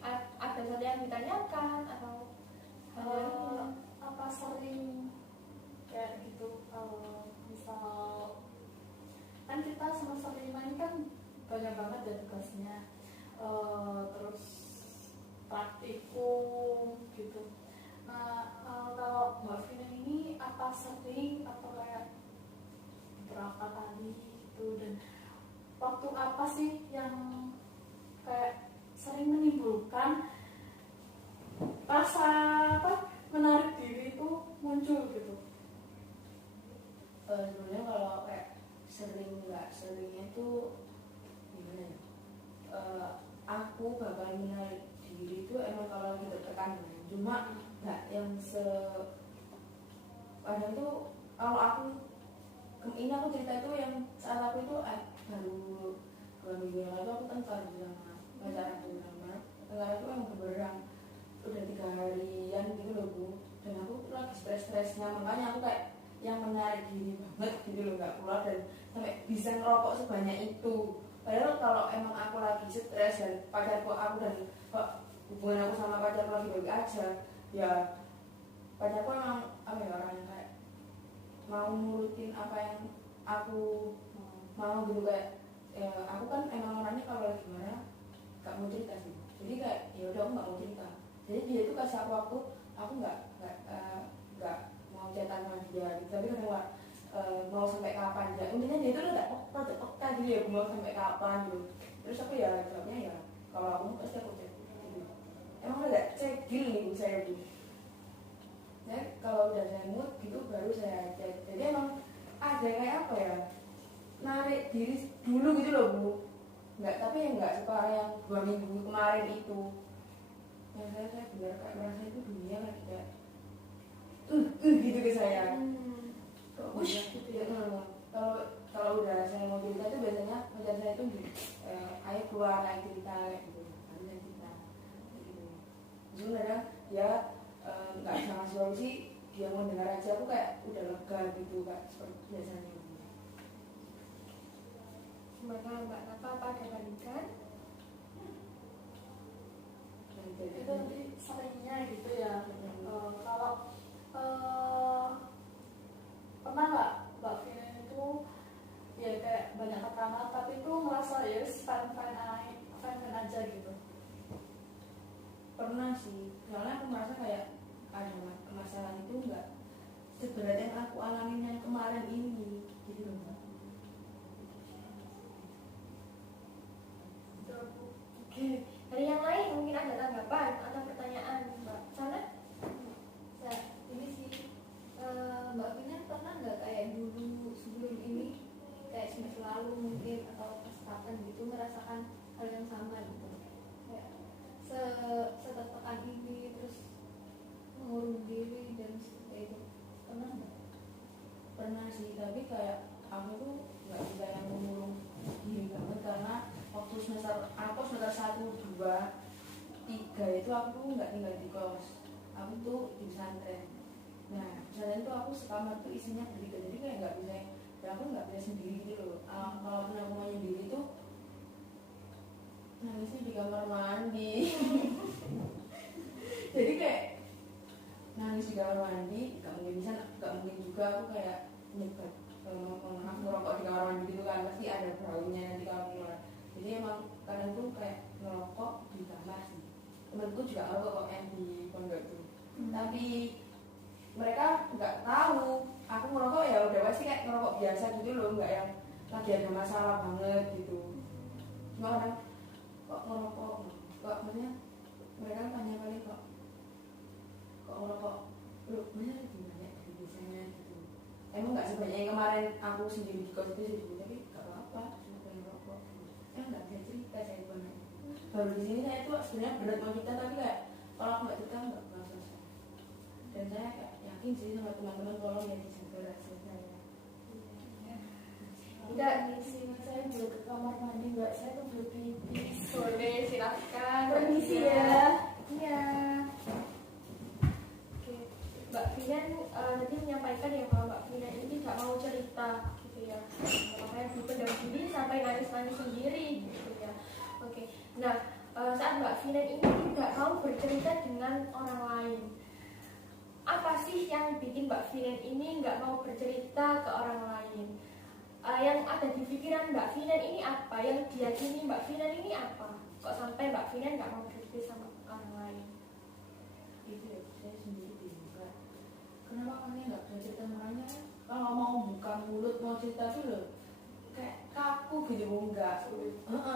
ada sesuatu yang ditanyakan atau apa sering kayak gitu misal kan kita semester 5 ini kan banyak banget ya tugasnya, terus praktikum gitu. Nah kalau Mbak Vina ini apa sering atau kayak berapa kali gitu, dan waktu apa sih yang kayak sering menimbulkan rasa menarik diri itu muncul gitu? Sebenarnya kalau kayak sering nggak seringnya tuh gimana ya? Aku bakal menarik diri itu emang kalau lagi tertekan, cuma nggak yang kadang tuh kalau aku ini aku cerita itu yang saat aku itu baru 2 minggu yang lalu aku tengkar sama pacar aku tengkar itu yang berberang udah 3 harian gitu loh Bu, dan aku tuh lagi stres-stresnya, makanya aku kayak yang menarik diri banget gitu loh, nggak keluar dan sampai bisa ngerokok sebanyak itu. Padahal kalau emang aku lagi stres dan pacarku aku dan hubungan aku sama pacarku lagi baik aja, ya pacarku emang apa ya, orang yang kayak mau nurutin apa yang aku mau gitu, kayak ya, aku kan emang orangnya kalau lagi marah gak mau cerita sih, jadi kayak ya udah aku gak mau cerita. Jadi dia itu kasih aku nggak mau chatan sama dia gitu. Tapi kadang mau sampai kapan ya, intinya dia itu udah peka gitu ya, mau sampai kapan gitu. Terus aku ya jawabnya ya kalau aku mau pasti aku chat gitu. Emang agak cegil nih saya gitu. Ya kalau udah saya mood gitu baru saya chat. Jadi emang ada kayak apa ya, narik diri dulu gitu loh Bu. Nggak, tapi ya nggak separah yang 2 minggu kemarin itu. Yang saya benar kayak merasa itu dunia kan kayak gitu ke saya. Ush gitu ya. Kalau udah saya mau cerita itu biasanya pacar saya itu ayo keluar, ayo cerita kayak gitu. Baru saya cerita gitu. Sebenarnya dia nggak bisa ngasih solusi, dia mau dengar aja, aku kayak udah lega gitu kak, seperti biasanya. Gimana Mbak Rafa, apa ada bandingkan? Itu nanti seringnya gitu ya. Kalau pernah nggak Mbak Vina itu ya kayak banyak tekanan tapi itu merasa ya fine aja gitu? Pernah sih, soalnya aku merasa kayak ada masalah itu enggak seberat yang aku alamin yang kemarin ini gitu loh. Oke, dari yang lain mungkin ada tanggapan atau pertanyaan Mbak Sana? Nah, ini sih Mbak Vina pernah nggak kayak dulu sebelum ini kayak semester lalu mungkin atau pas kapan gitu merasakan hal yang sama gitu, kayak setertekan ini terus mengurung diri dan seperti itu, pernah nggak? Pernah sih, tapi kayak aku tuh nggak bisa yang mengurung diri banget karena waktu semester 1, 2, 3 itu aku tuh nggak tinggal di kos, aku tuh di pesantren. Nah pesantren tuh aku sekamar tuh isinya bertiga, jadi kayak nggak bisa dan aku nggak bisa sendiri gitu loh. Kalaupun aku mau sendiri itu nangisnya di kamar mandi. Jadi kayak nangis di kamar mandi nggak mungkin juga aku kayak nyebat aku ngerokok di kamar mandi gitu kan, pasti ada baunya nanti kalau keluar. Jadi emang kadang tuh kayak ngerokok di kamar sih. Temenku juga ngerokok kok yang di pondok tuh, tapi mereka nggak tahu aku ngerokok ya udah pasti kayak ngerokok biasa gitu loh, nggak yang lagi ada masalah banget gitu. Cuma kadang kok ngerokok, kok maksudnya mereka tanya kali kok ngerokok lu bener gimana dari biasanya gitu. Emang nggak sebanyak yang kemarin aku sendiri di kos itu sih, tapi nggak apa-apa cuma pengen ngerokok. Nggak bisa cerita saya gimana. Baru di sini saya tuh sebenarnya berat mau cerita, tapi kayak kalau aku nggak cerita nggak bakal selesai. Dan saya kayak yakin sih sama teman-teman kalau ya dijaga rahasia saya. Enggak, misi saya juga ke kamar mandi, Mbak. Saya tuh belum pipis. Boleh, silakan. Permisi ya. Iya. Oke, Mbak Finan tadi menyampaikan ya kalau Mbak Finan ini tidak mau cerita gitu ya. Makanya dipendam sendiri sampai nangis-nangis sendiri gitu ya. Oke. Nah, saat Mbak Finan ini tidak mau bercerita dengan orang lain, apa sih yang bikin Mbak Finan ini nggak mau bercerita ke orang lain? Yang ada di pikiran Mbak Finan ini apa? Yang diyakini Mbak Finan ini apa? Kok sampai Mbak Finan nggak mau cerita sama orang lain? Itu ya saya sendiri juga. Kenapa kalian nggak bisa cerita makanya? Kalau mau buka mulut mau cerita tuh loh kayak kaku gitu, enggak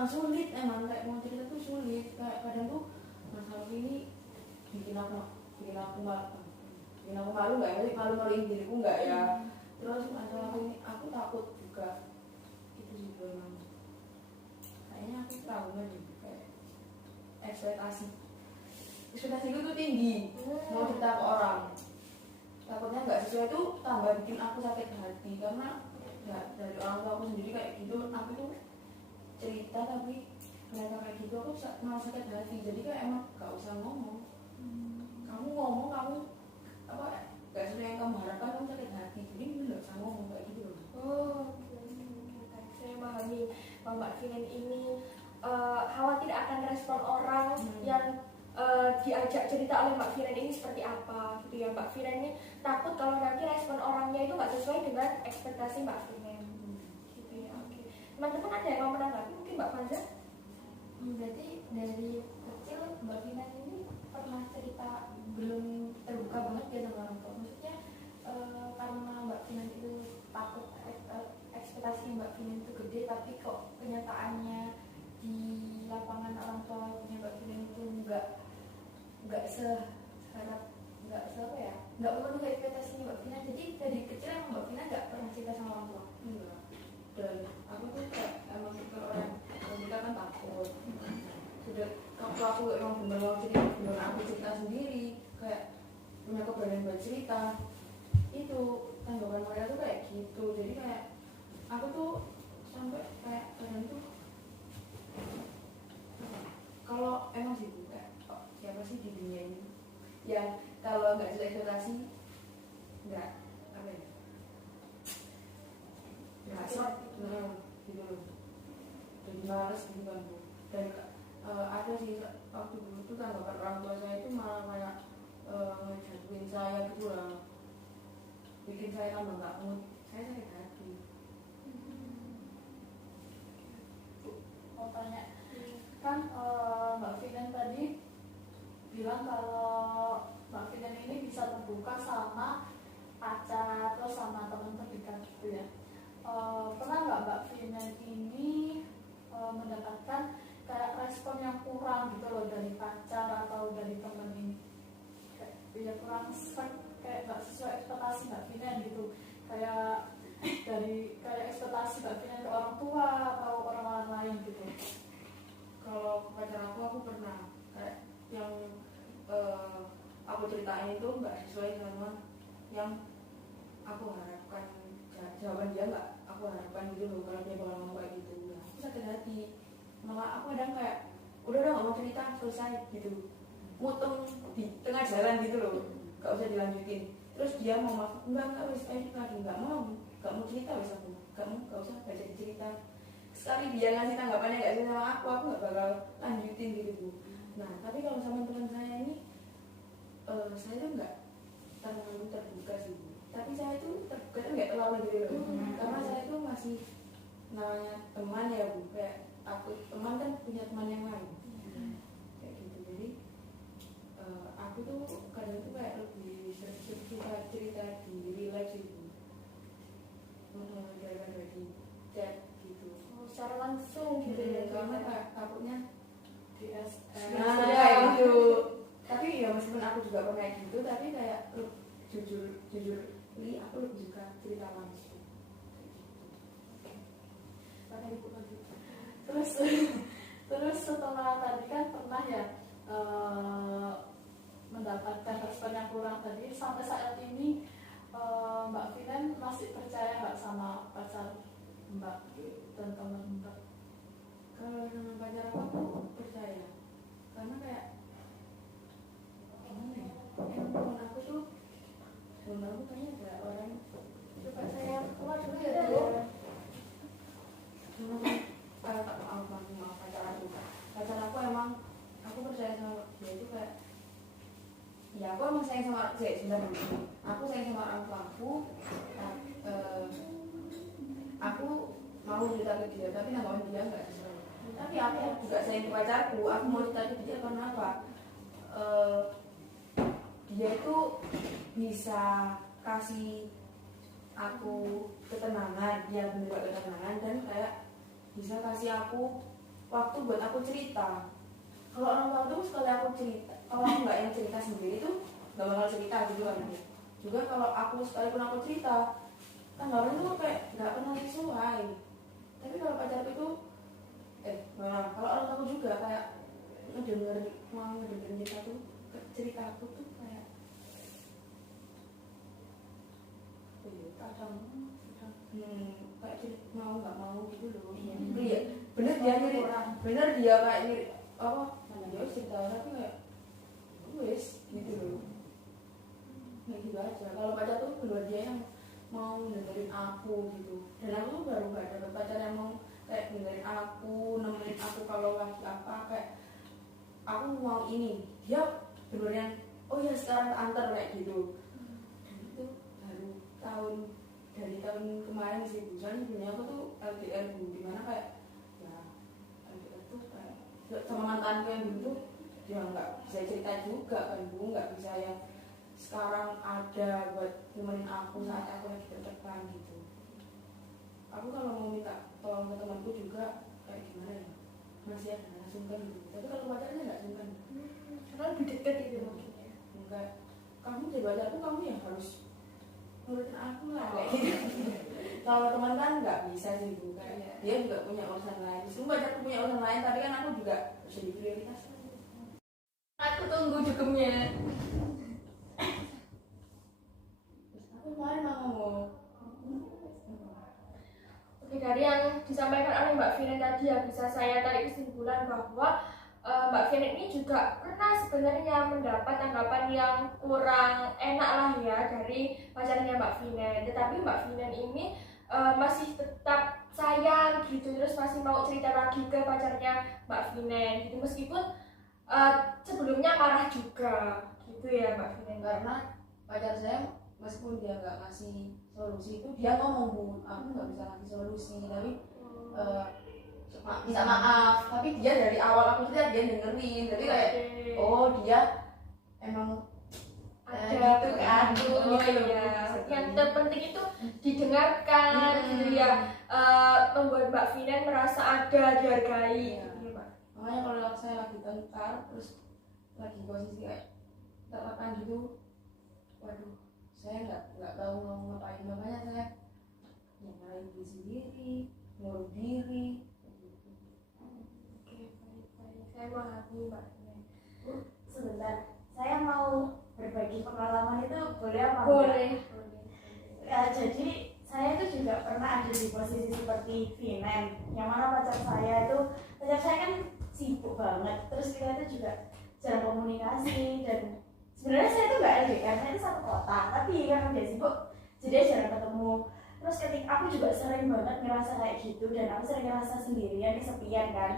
sulit emang, kayak mau cerita tuh sulit. Kayak kadang tuh masalah ini bikin aku malu nggak ya, malu-maluin diriku nggak ya. Terus masalah ini aku takut juga, itu juga memang kayaknya aku trauma juga, kayak ekspektasiku tuh tinggi mau cerita ke orang, takutnya nggak sesuai tuh tambah bikin aku sakit hati. Karena ya dari orang tua aku sendiri kayak gitu, aku tuh cerita tapi mereka kayak gitu aku malah sakit hati. Jadi kayak emang nggak usah ngomong, kamu ngomong kamu apa gak sesuai yang kamu harapkan kamu sakit hati, jadi nggak usah ngomong kayak gitu loh. Saya memahami bahwa Mbak Finan ini khawatir akan respon orang yang diajak cerita oleh Mbak Finan ini seperti apa gitu ya. Mbak Finan ini takut kalau nanti respon orangnya itu nggak sesuai dengan ekspektasi Mbak Finan gitu ya. Oke. Teman-teman ada yang mau menanggapi mungkin Mbak Faza? Berarti dari kecil Mbak Finan ini pernah cerita belum terbuka banget ya sama orang tua. Maksudnya karena Mbak Finan itu takut ekspektasi Mbak Finan itu gede, tapi kok kenyataannya di lapangan orang tua punya Mbak Finan itu nggak seharap, nggak memenuhi ekspektasinya Mbak Finan. Jadi dari kecil emang Mbak Finan nggak pernah cerita sama orang tua. Enggak. Dan aku tuh kayak emang kalau orang kita kan takut. Sudah waktu aku emang bener mau cerita, bener aku cerita sendiri, kayak punya keberanian buat cerita, itu tanggapan mereka tuh kayak gitu. Jadi kayak aku tuh sampai kayak kadang tuh kalau emang sih kayak siapa sih di dunia ini yang kalau nggak sesuai ekspektasi nggak apa ya, nggak sok gitu loh, jadi males gitu kan Bu. Dan ada sih waktu dulu tuh tanggapan orang tua saya itu malah kayak ngejatuhin saya gitu lah, bikin saya tambah nggak mood, saya sakit hati. Mau tanya, kan Mbak Finan tadi bilang kalau Mbak Finan ini bisa terbuka sama pacar terus sama teman terdekat gitu ya. Pernah nggak Mbak Finan ini mendapatkan kayak respon yang kurang gitu loh dari pacar atau dari teman ini, kayak ya kurang kayak nggak sesuai ekspektasi Mbak Finan gitu, kayak dari kayak ekspektasi Mbak Finan ke orang tua atau orang-orang lain gitu? Kalau pacar aku pernah kayak yang aku ceritain itu nggak sesuai sama yang aku harapkan, jawaban dia nggak aku harapkan gitu loh. Kalau dia bakal ngomong kayak gitu, nah, aku sakit hati. Malah aku kadang kayak udah nggak mau cerita, selesai gitu, mutung di tengah jalan gitu loh, nggak usah dilanjutin. Terus dia mau maaf, enggak wis lagi nggak mau. gak mau cerita wes aku, gak usah baca cerita. Sekali dia ngasih tanggapannya gak sih sama aku gak bakal lanjutin gitu Bu. Nah tapi kalau sama teman saya ini saya tuh nggak terlalu terbuka sih Bu. Tapi saya itu terbuka tuh nggak terlalu gitu loh. Karena saya itu masih namanya teman ya Bu, kayak aku teman kan punya teman yang lain kayak gitu. Jadi aku tuh kadang tuh kayak lebih cerita di real life sih Bu, daripada di chat gitu. Secara langsung gitu ya. Karena kayak takutnya DSM. nah kayak gitu. Tapi ya meskipun aku juga pernah kayak gitu, tapi kayak jujur li aku lebih suka cerita langsung. Terus setelah tadi kan pernah ya mendapatkan respon yang kurang tadi, sampai saat ini Mbak Finan masih percaya nggak sama pacar Mbak dan teman Mbak? Kalau sama pacar aku percaya, karena kayak gimana ya, emang temen aku tuh kayaknya ada orang. Coba saya keluar dulu ya Bu. Maaf pacar aku emang aku percaya sama dia itu kayak ya aku emang sayang sama sebenarnya aku sayang sama orang tua aku mau cerita ke dia tapi nanggapan dia nggak sesuai. Tapi aku juga sayang ke pacarku, aku mau cerita ke dia karena apa? Dia itu bisa kasih aku ketenangan, dia bener ketenangan, dan kayak bisa kasih aku waktu buat aku cerita. Kalau orang tua tuh sekali aku cerita, kalau aku nggak yang cerita sendiri tuh nggak bakal cerita gitu kan. Juga kalau aku sekalipun aku cerita, tanggapan itu kayak nggak pernah sesuai. Tapi kalau pacarku itu, kalau orang tua juga kayak ngedengerin cerita aku tuh kayak kadang kayak mau nggak mau gitu loh. Iya bener dia nyari, bener dia kayak nyari apa mana dia cerita tapi kayak wes gitu loh, kayak gitu aja. Kalau pacar tuh kedua dia yang mau dengerin aku gitu, dan aku tuh baru gak dapet pacar yang mau kayak dengerin aku, nemenin aku kalau lagi apa, kayak aku mau ini dia bener yang oh ya sekarang antar kayak gitu. Dan itu baru dari tahun kemarin sih Bu, soalnya punya aku tuh LDR Bu, dimana kayak ya LDR tuh kayak sama mantanku yang dulu tuh dia nggak bisa cerita juga kan Bu, nggak bisa yang sekarang ada buat nemenin aku saat aku lagi tertekan gitu. Aku kalau mau minta tolong ke temanku juga kayak gimana ya, masih ada sungkan gitu. Tapi kalau pacarnya nggak sungkan, Karena lebih dekat gitu maksudnya. enggak, kamu jadi pacarku kamu yang harus nurutin aku lah kayak gitu. Kalau teman kan nggak bisa sih Bu, kayak dia juga punya urusan lain. Meskipun pacarku punya urusan lain, tapi kan aku juga harus jadi prioritas. Aku tunggu cukupnya. Aku kemarin mau ngomong. Oke, dari yang disampaikan oleh Mbak Finan tadi ya bisa saya tarik kesimpulan bahwa Mbak Finan ini juga pernah sebenarnya mendapat tanggapan yang kurang enak lah ya dari pacarnya Mbak Finan. Tetapi Mbak Finan ini masih tetap sayang gitu, terus masih mau cerita lagi ke pacarnya Mbak Finan gitu, meskipun sebelumnya marah juga gitu ya Mbak Finan. Karena pacar saya meskipun dia nggak ngasih solusi itu dia ngomong Bu, aku nggak bisa ngasih solusi, tapi minta maaf. Tapi dia dari awal aku cerita dia dengerin, jadi kayak oh dia emang ada gitu kan, oh iya. Yang terpenting itu didengarkan gitu ya, membuat Mbak Finan merasa ada, dihargai gitu ya Mbak. Makanya kalau saya lagi tengkar terus lagi posisi kayak tertekan gitu, waduh saya nggak tahu mau ngapain, makanya saya nyalain diri sendiri, ngurus diri. Oke, baik. Saya memahami Mbak Finan. Sebentar, saya mau berbagi pengalaman itu boleh apa? Boleh. Ya, jadi saya itu juga pernah ada di posisi seperti Finan, yang mana pacar saya kan sibuk banget, terus kita itu juga jarang komunikasi, dan sebenarnya saya itu nggak LDR, karena itu satu kota, tapi karena dia sibuk jadi jarang ketemu. Terus ketika aku juga sering banget ngerasa kayak gitu, dan aku sering ngerasa sendirian, kesepian kan.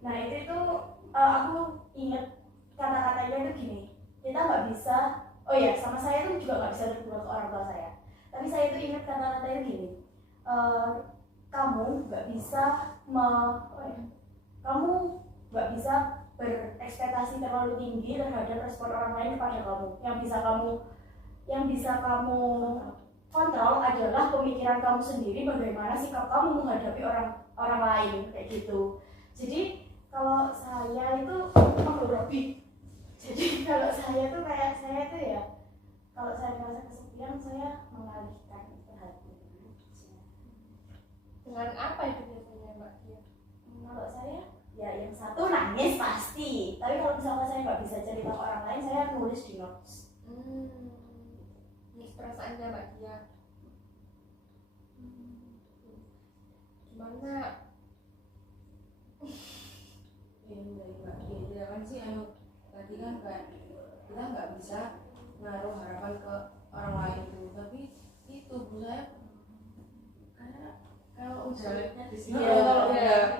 Nah itu tuh aku inget kata-katanya itu gini, kita nggak bisa, oh ya sama saya tuh juga nggak bisa berbuat ke orang tua saya, tapi saya itu ingat kata-katanya gini, kamu nggak bisa kamu nggak bisa berekspektasi terlalu tinggi terhadap respon orang lain kepada kamu. Yang bisa kamu kontrol adalah pemikiran kamu sendiri, bagaimana sikap kamu menghadapi orang lain kayak gitu. Jadi kalau saya itu kalau saya tuh kayak saya tuh ya, kalau saya merasa kesepian saya mengalihkan perhatian. Dengan apa itu biasanya Mbak Kia? Kalau saya ya yang satu nangis pasti, tapi kalau misalnya saya nggak bisa cerita ke orang lain, saya nulis di notes. Ini perasaannya Mbak Kia. Gimana? Yang dari Mbak Kia kan sih, tadi kan kayak kita nggak bisa menaruh harapan ke orang lain tuh, tapi itu bu saya karena kalau udah di sini kalau udah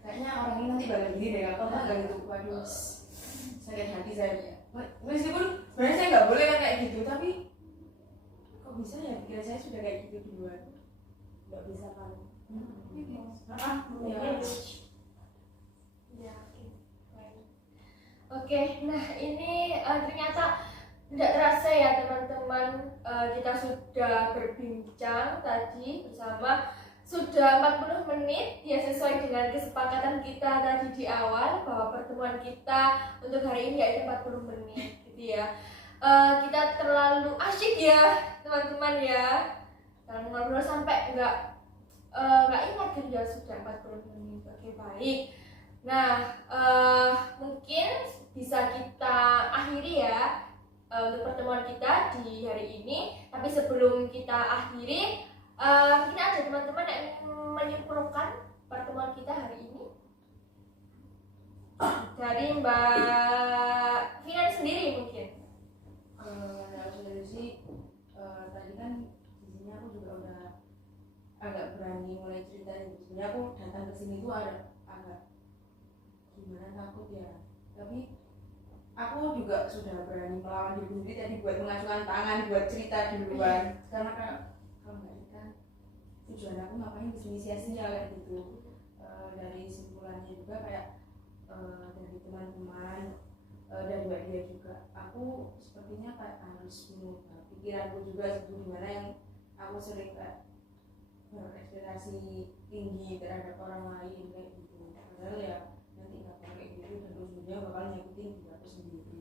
kayaknya orang ini nanti bakal gini deh, kalau nggak gitu, waduh sakit hati saya. Meskipun sebenarnya saya nggak boleh kan kayak gitu, tapi kok bisa ya pikiran saya sudah kayak gitu duluan. Nggak bisa kan? Ya, oke. Nah ini ternyata tidak terasa ya teman-teman, kita sudah berbincang tadi bersama sudah 40 menit ya, sesuai dengan kesepakatan kita tadi di awal bahwa pertemuan kita untuk hari ini yaitu 40 menit gitu ya. Kita terlalu asyik ya teman-teman ya, dan ngobrol sampai nggak ingat gitu ya, sudah 40 menit. Oke, baik. Nah, mungkin bisa kita akhiri ya untuk pertemuan kita di hari ini. Tapi sebelum kita akhiri, mungkin ada teman-teman yang ingin menyimpulkan pertemuan kita hari ini. Dari Mbak Finan sendiri mungkin. Dari sih tadi kan di sini aku juga udah agak berani mulai cerita. Sebenarnya aku datang ke sini tuh agak gimana, takut ya, tapi aku juga sudah berani melawan diri sendiri tadi buat mengacungkan tangan buat cerita duluan, karena kalau nggak kan tujuan aku ngapain di sini sia-sia kayak gitu. Dari simpulannya juga kayak dari teman-teman, dari Mbak Dia juga, aku sepertinya kayak harus mengubah pikiranku juga sebelum gimana yang aku sering kayak berekspektasi tinggi terhadap orang lain kayak gitu. Padahal ya nanti nggak kayak gitu, dan ujungnya bakal nyakitin diri aku sendiri.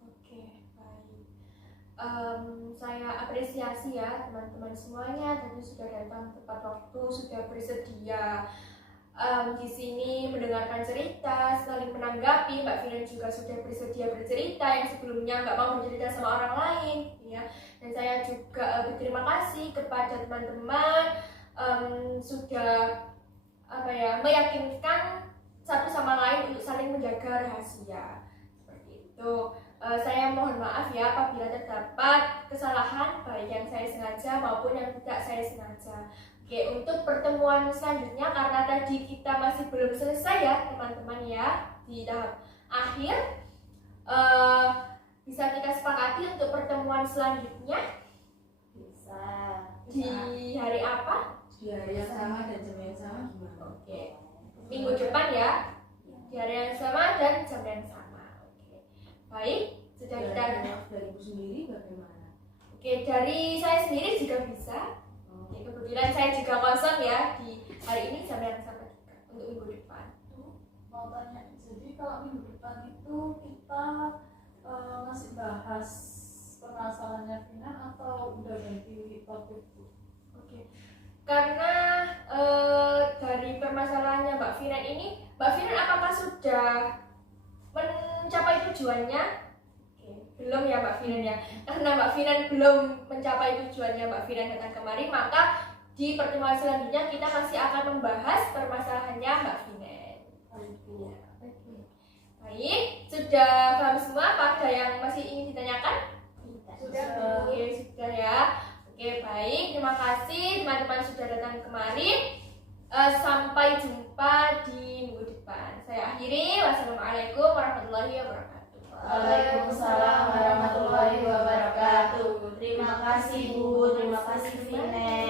Oke, baik. Saya apresiasi ya teman-teman semuanya, tadi sudah datang tepat waktu, sudah bersedia di sini mendengarkan cerita, saling menanggapi. Mbak Finan juga sudah bersedia bercerita yang sebelumnya nggak mau bercerita sama orang lain, ya. Dan saya juga berterima kasih kepada teman-teman sudah meyakinkan satu sama lain untuk saling menjaga rahasia. Seperti itu. Saya mohon maaf ya apabila terdapat kesalahan baik yang saya sengaja maupun yang tidak saya sengaja. Oke, untuk pertemuan selanjutnya, karena tadi kita masih belum selesai ya teman-teman ya, di tahap akhir, bisa kita sepakati untuk pertemuan selanjutnya Bisa. di hari apa? Di hari yang sama dan jam yang sama gimana? Oke, minggu depan ya, di hari yang sama dan jam yang sama. Oke, baik, sudah kita. Dari ibu sendiri bagaimana? Oke, dari saya sendiri juga bisa. Oke, kebetulan saya juga kosong ya di hari ini jam yang sama juga untuk minggu depan. Mau tanya, jadi kalau minggu depan itu kita masih bahas permasalahannya Finan atau udah ganti topik? Oke, karena dari permasalahannya Mbak Finan ini, Mbak Finan apakah sudah mencapai tujuannya? Belum ya Mbak Finan ya, karena Mbak Finan belum mencapai tujuannya Mbak Finan datang kemari, maka di pertemuan selanjutnya kita masih akan membahas permasalahannya Mbak Finan. Ya. Baik, sudah paham semua? Apa ada yang masih ingin ditanyakan? Sudah. Oke, sudah ya. kasih teman-teman sudah datang kemarin. Sampai jumpa di minggu depan. Saya akhiri. Wassalamualaikum warahmatullahi wabarakatuh. Waalaikumsalam warahmatullahi wabarakatuh. Terima kasih Bu, terima kasih Vine.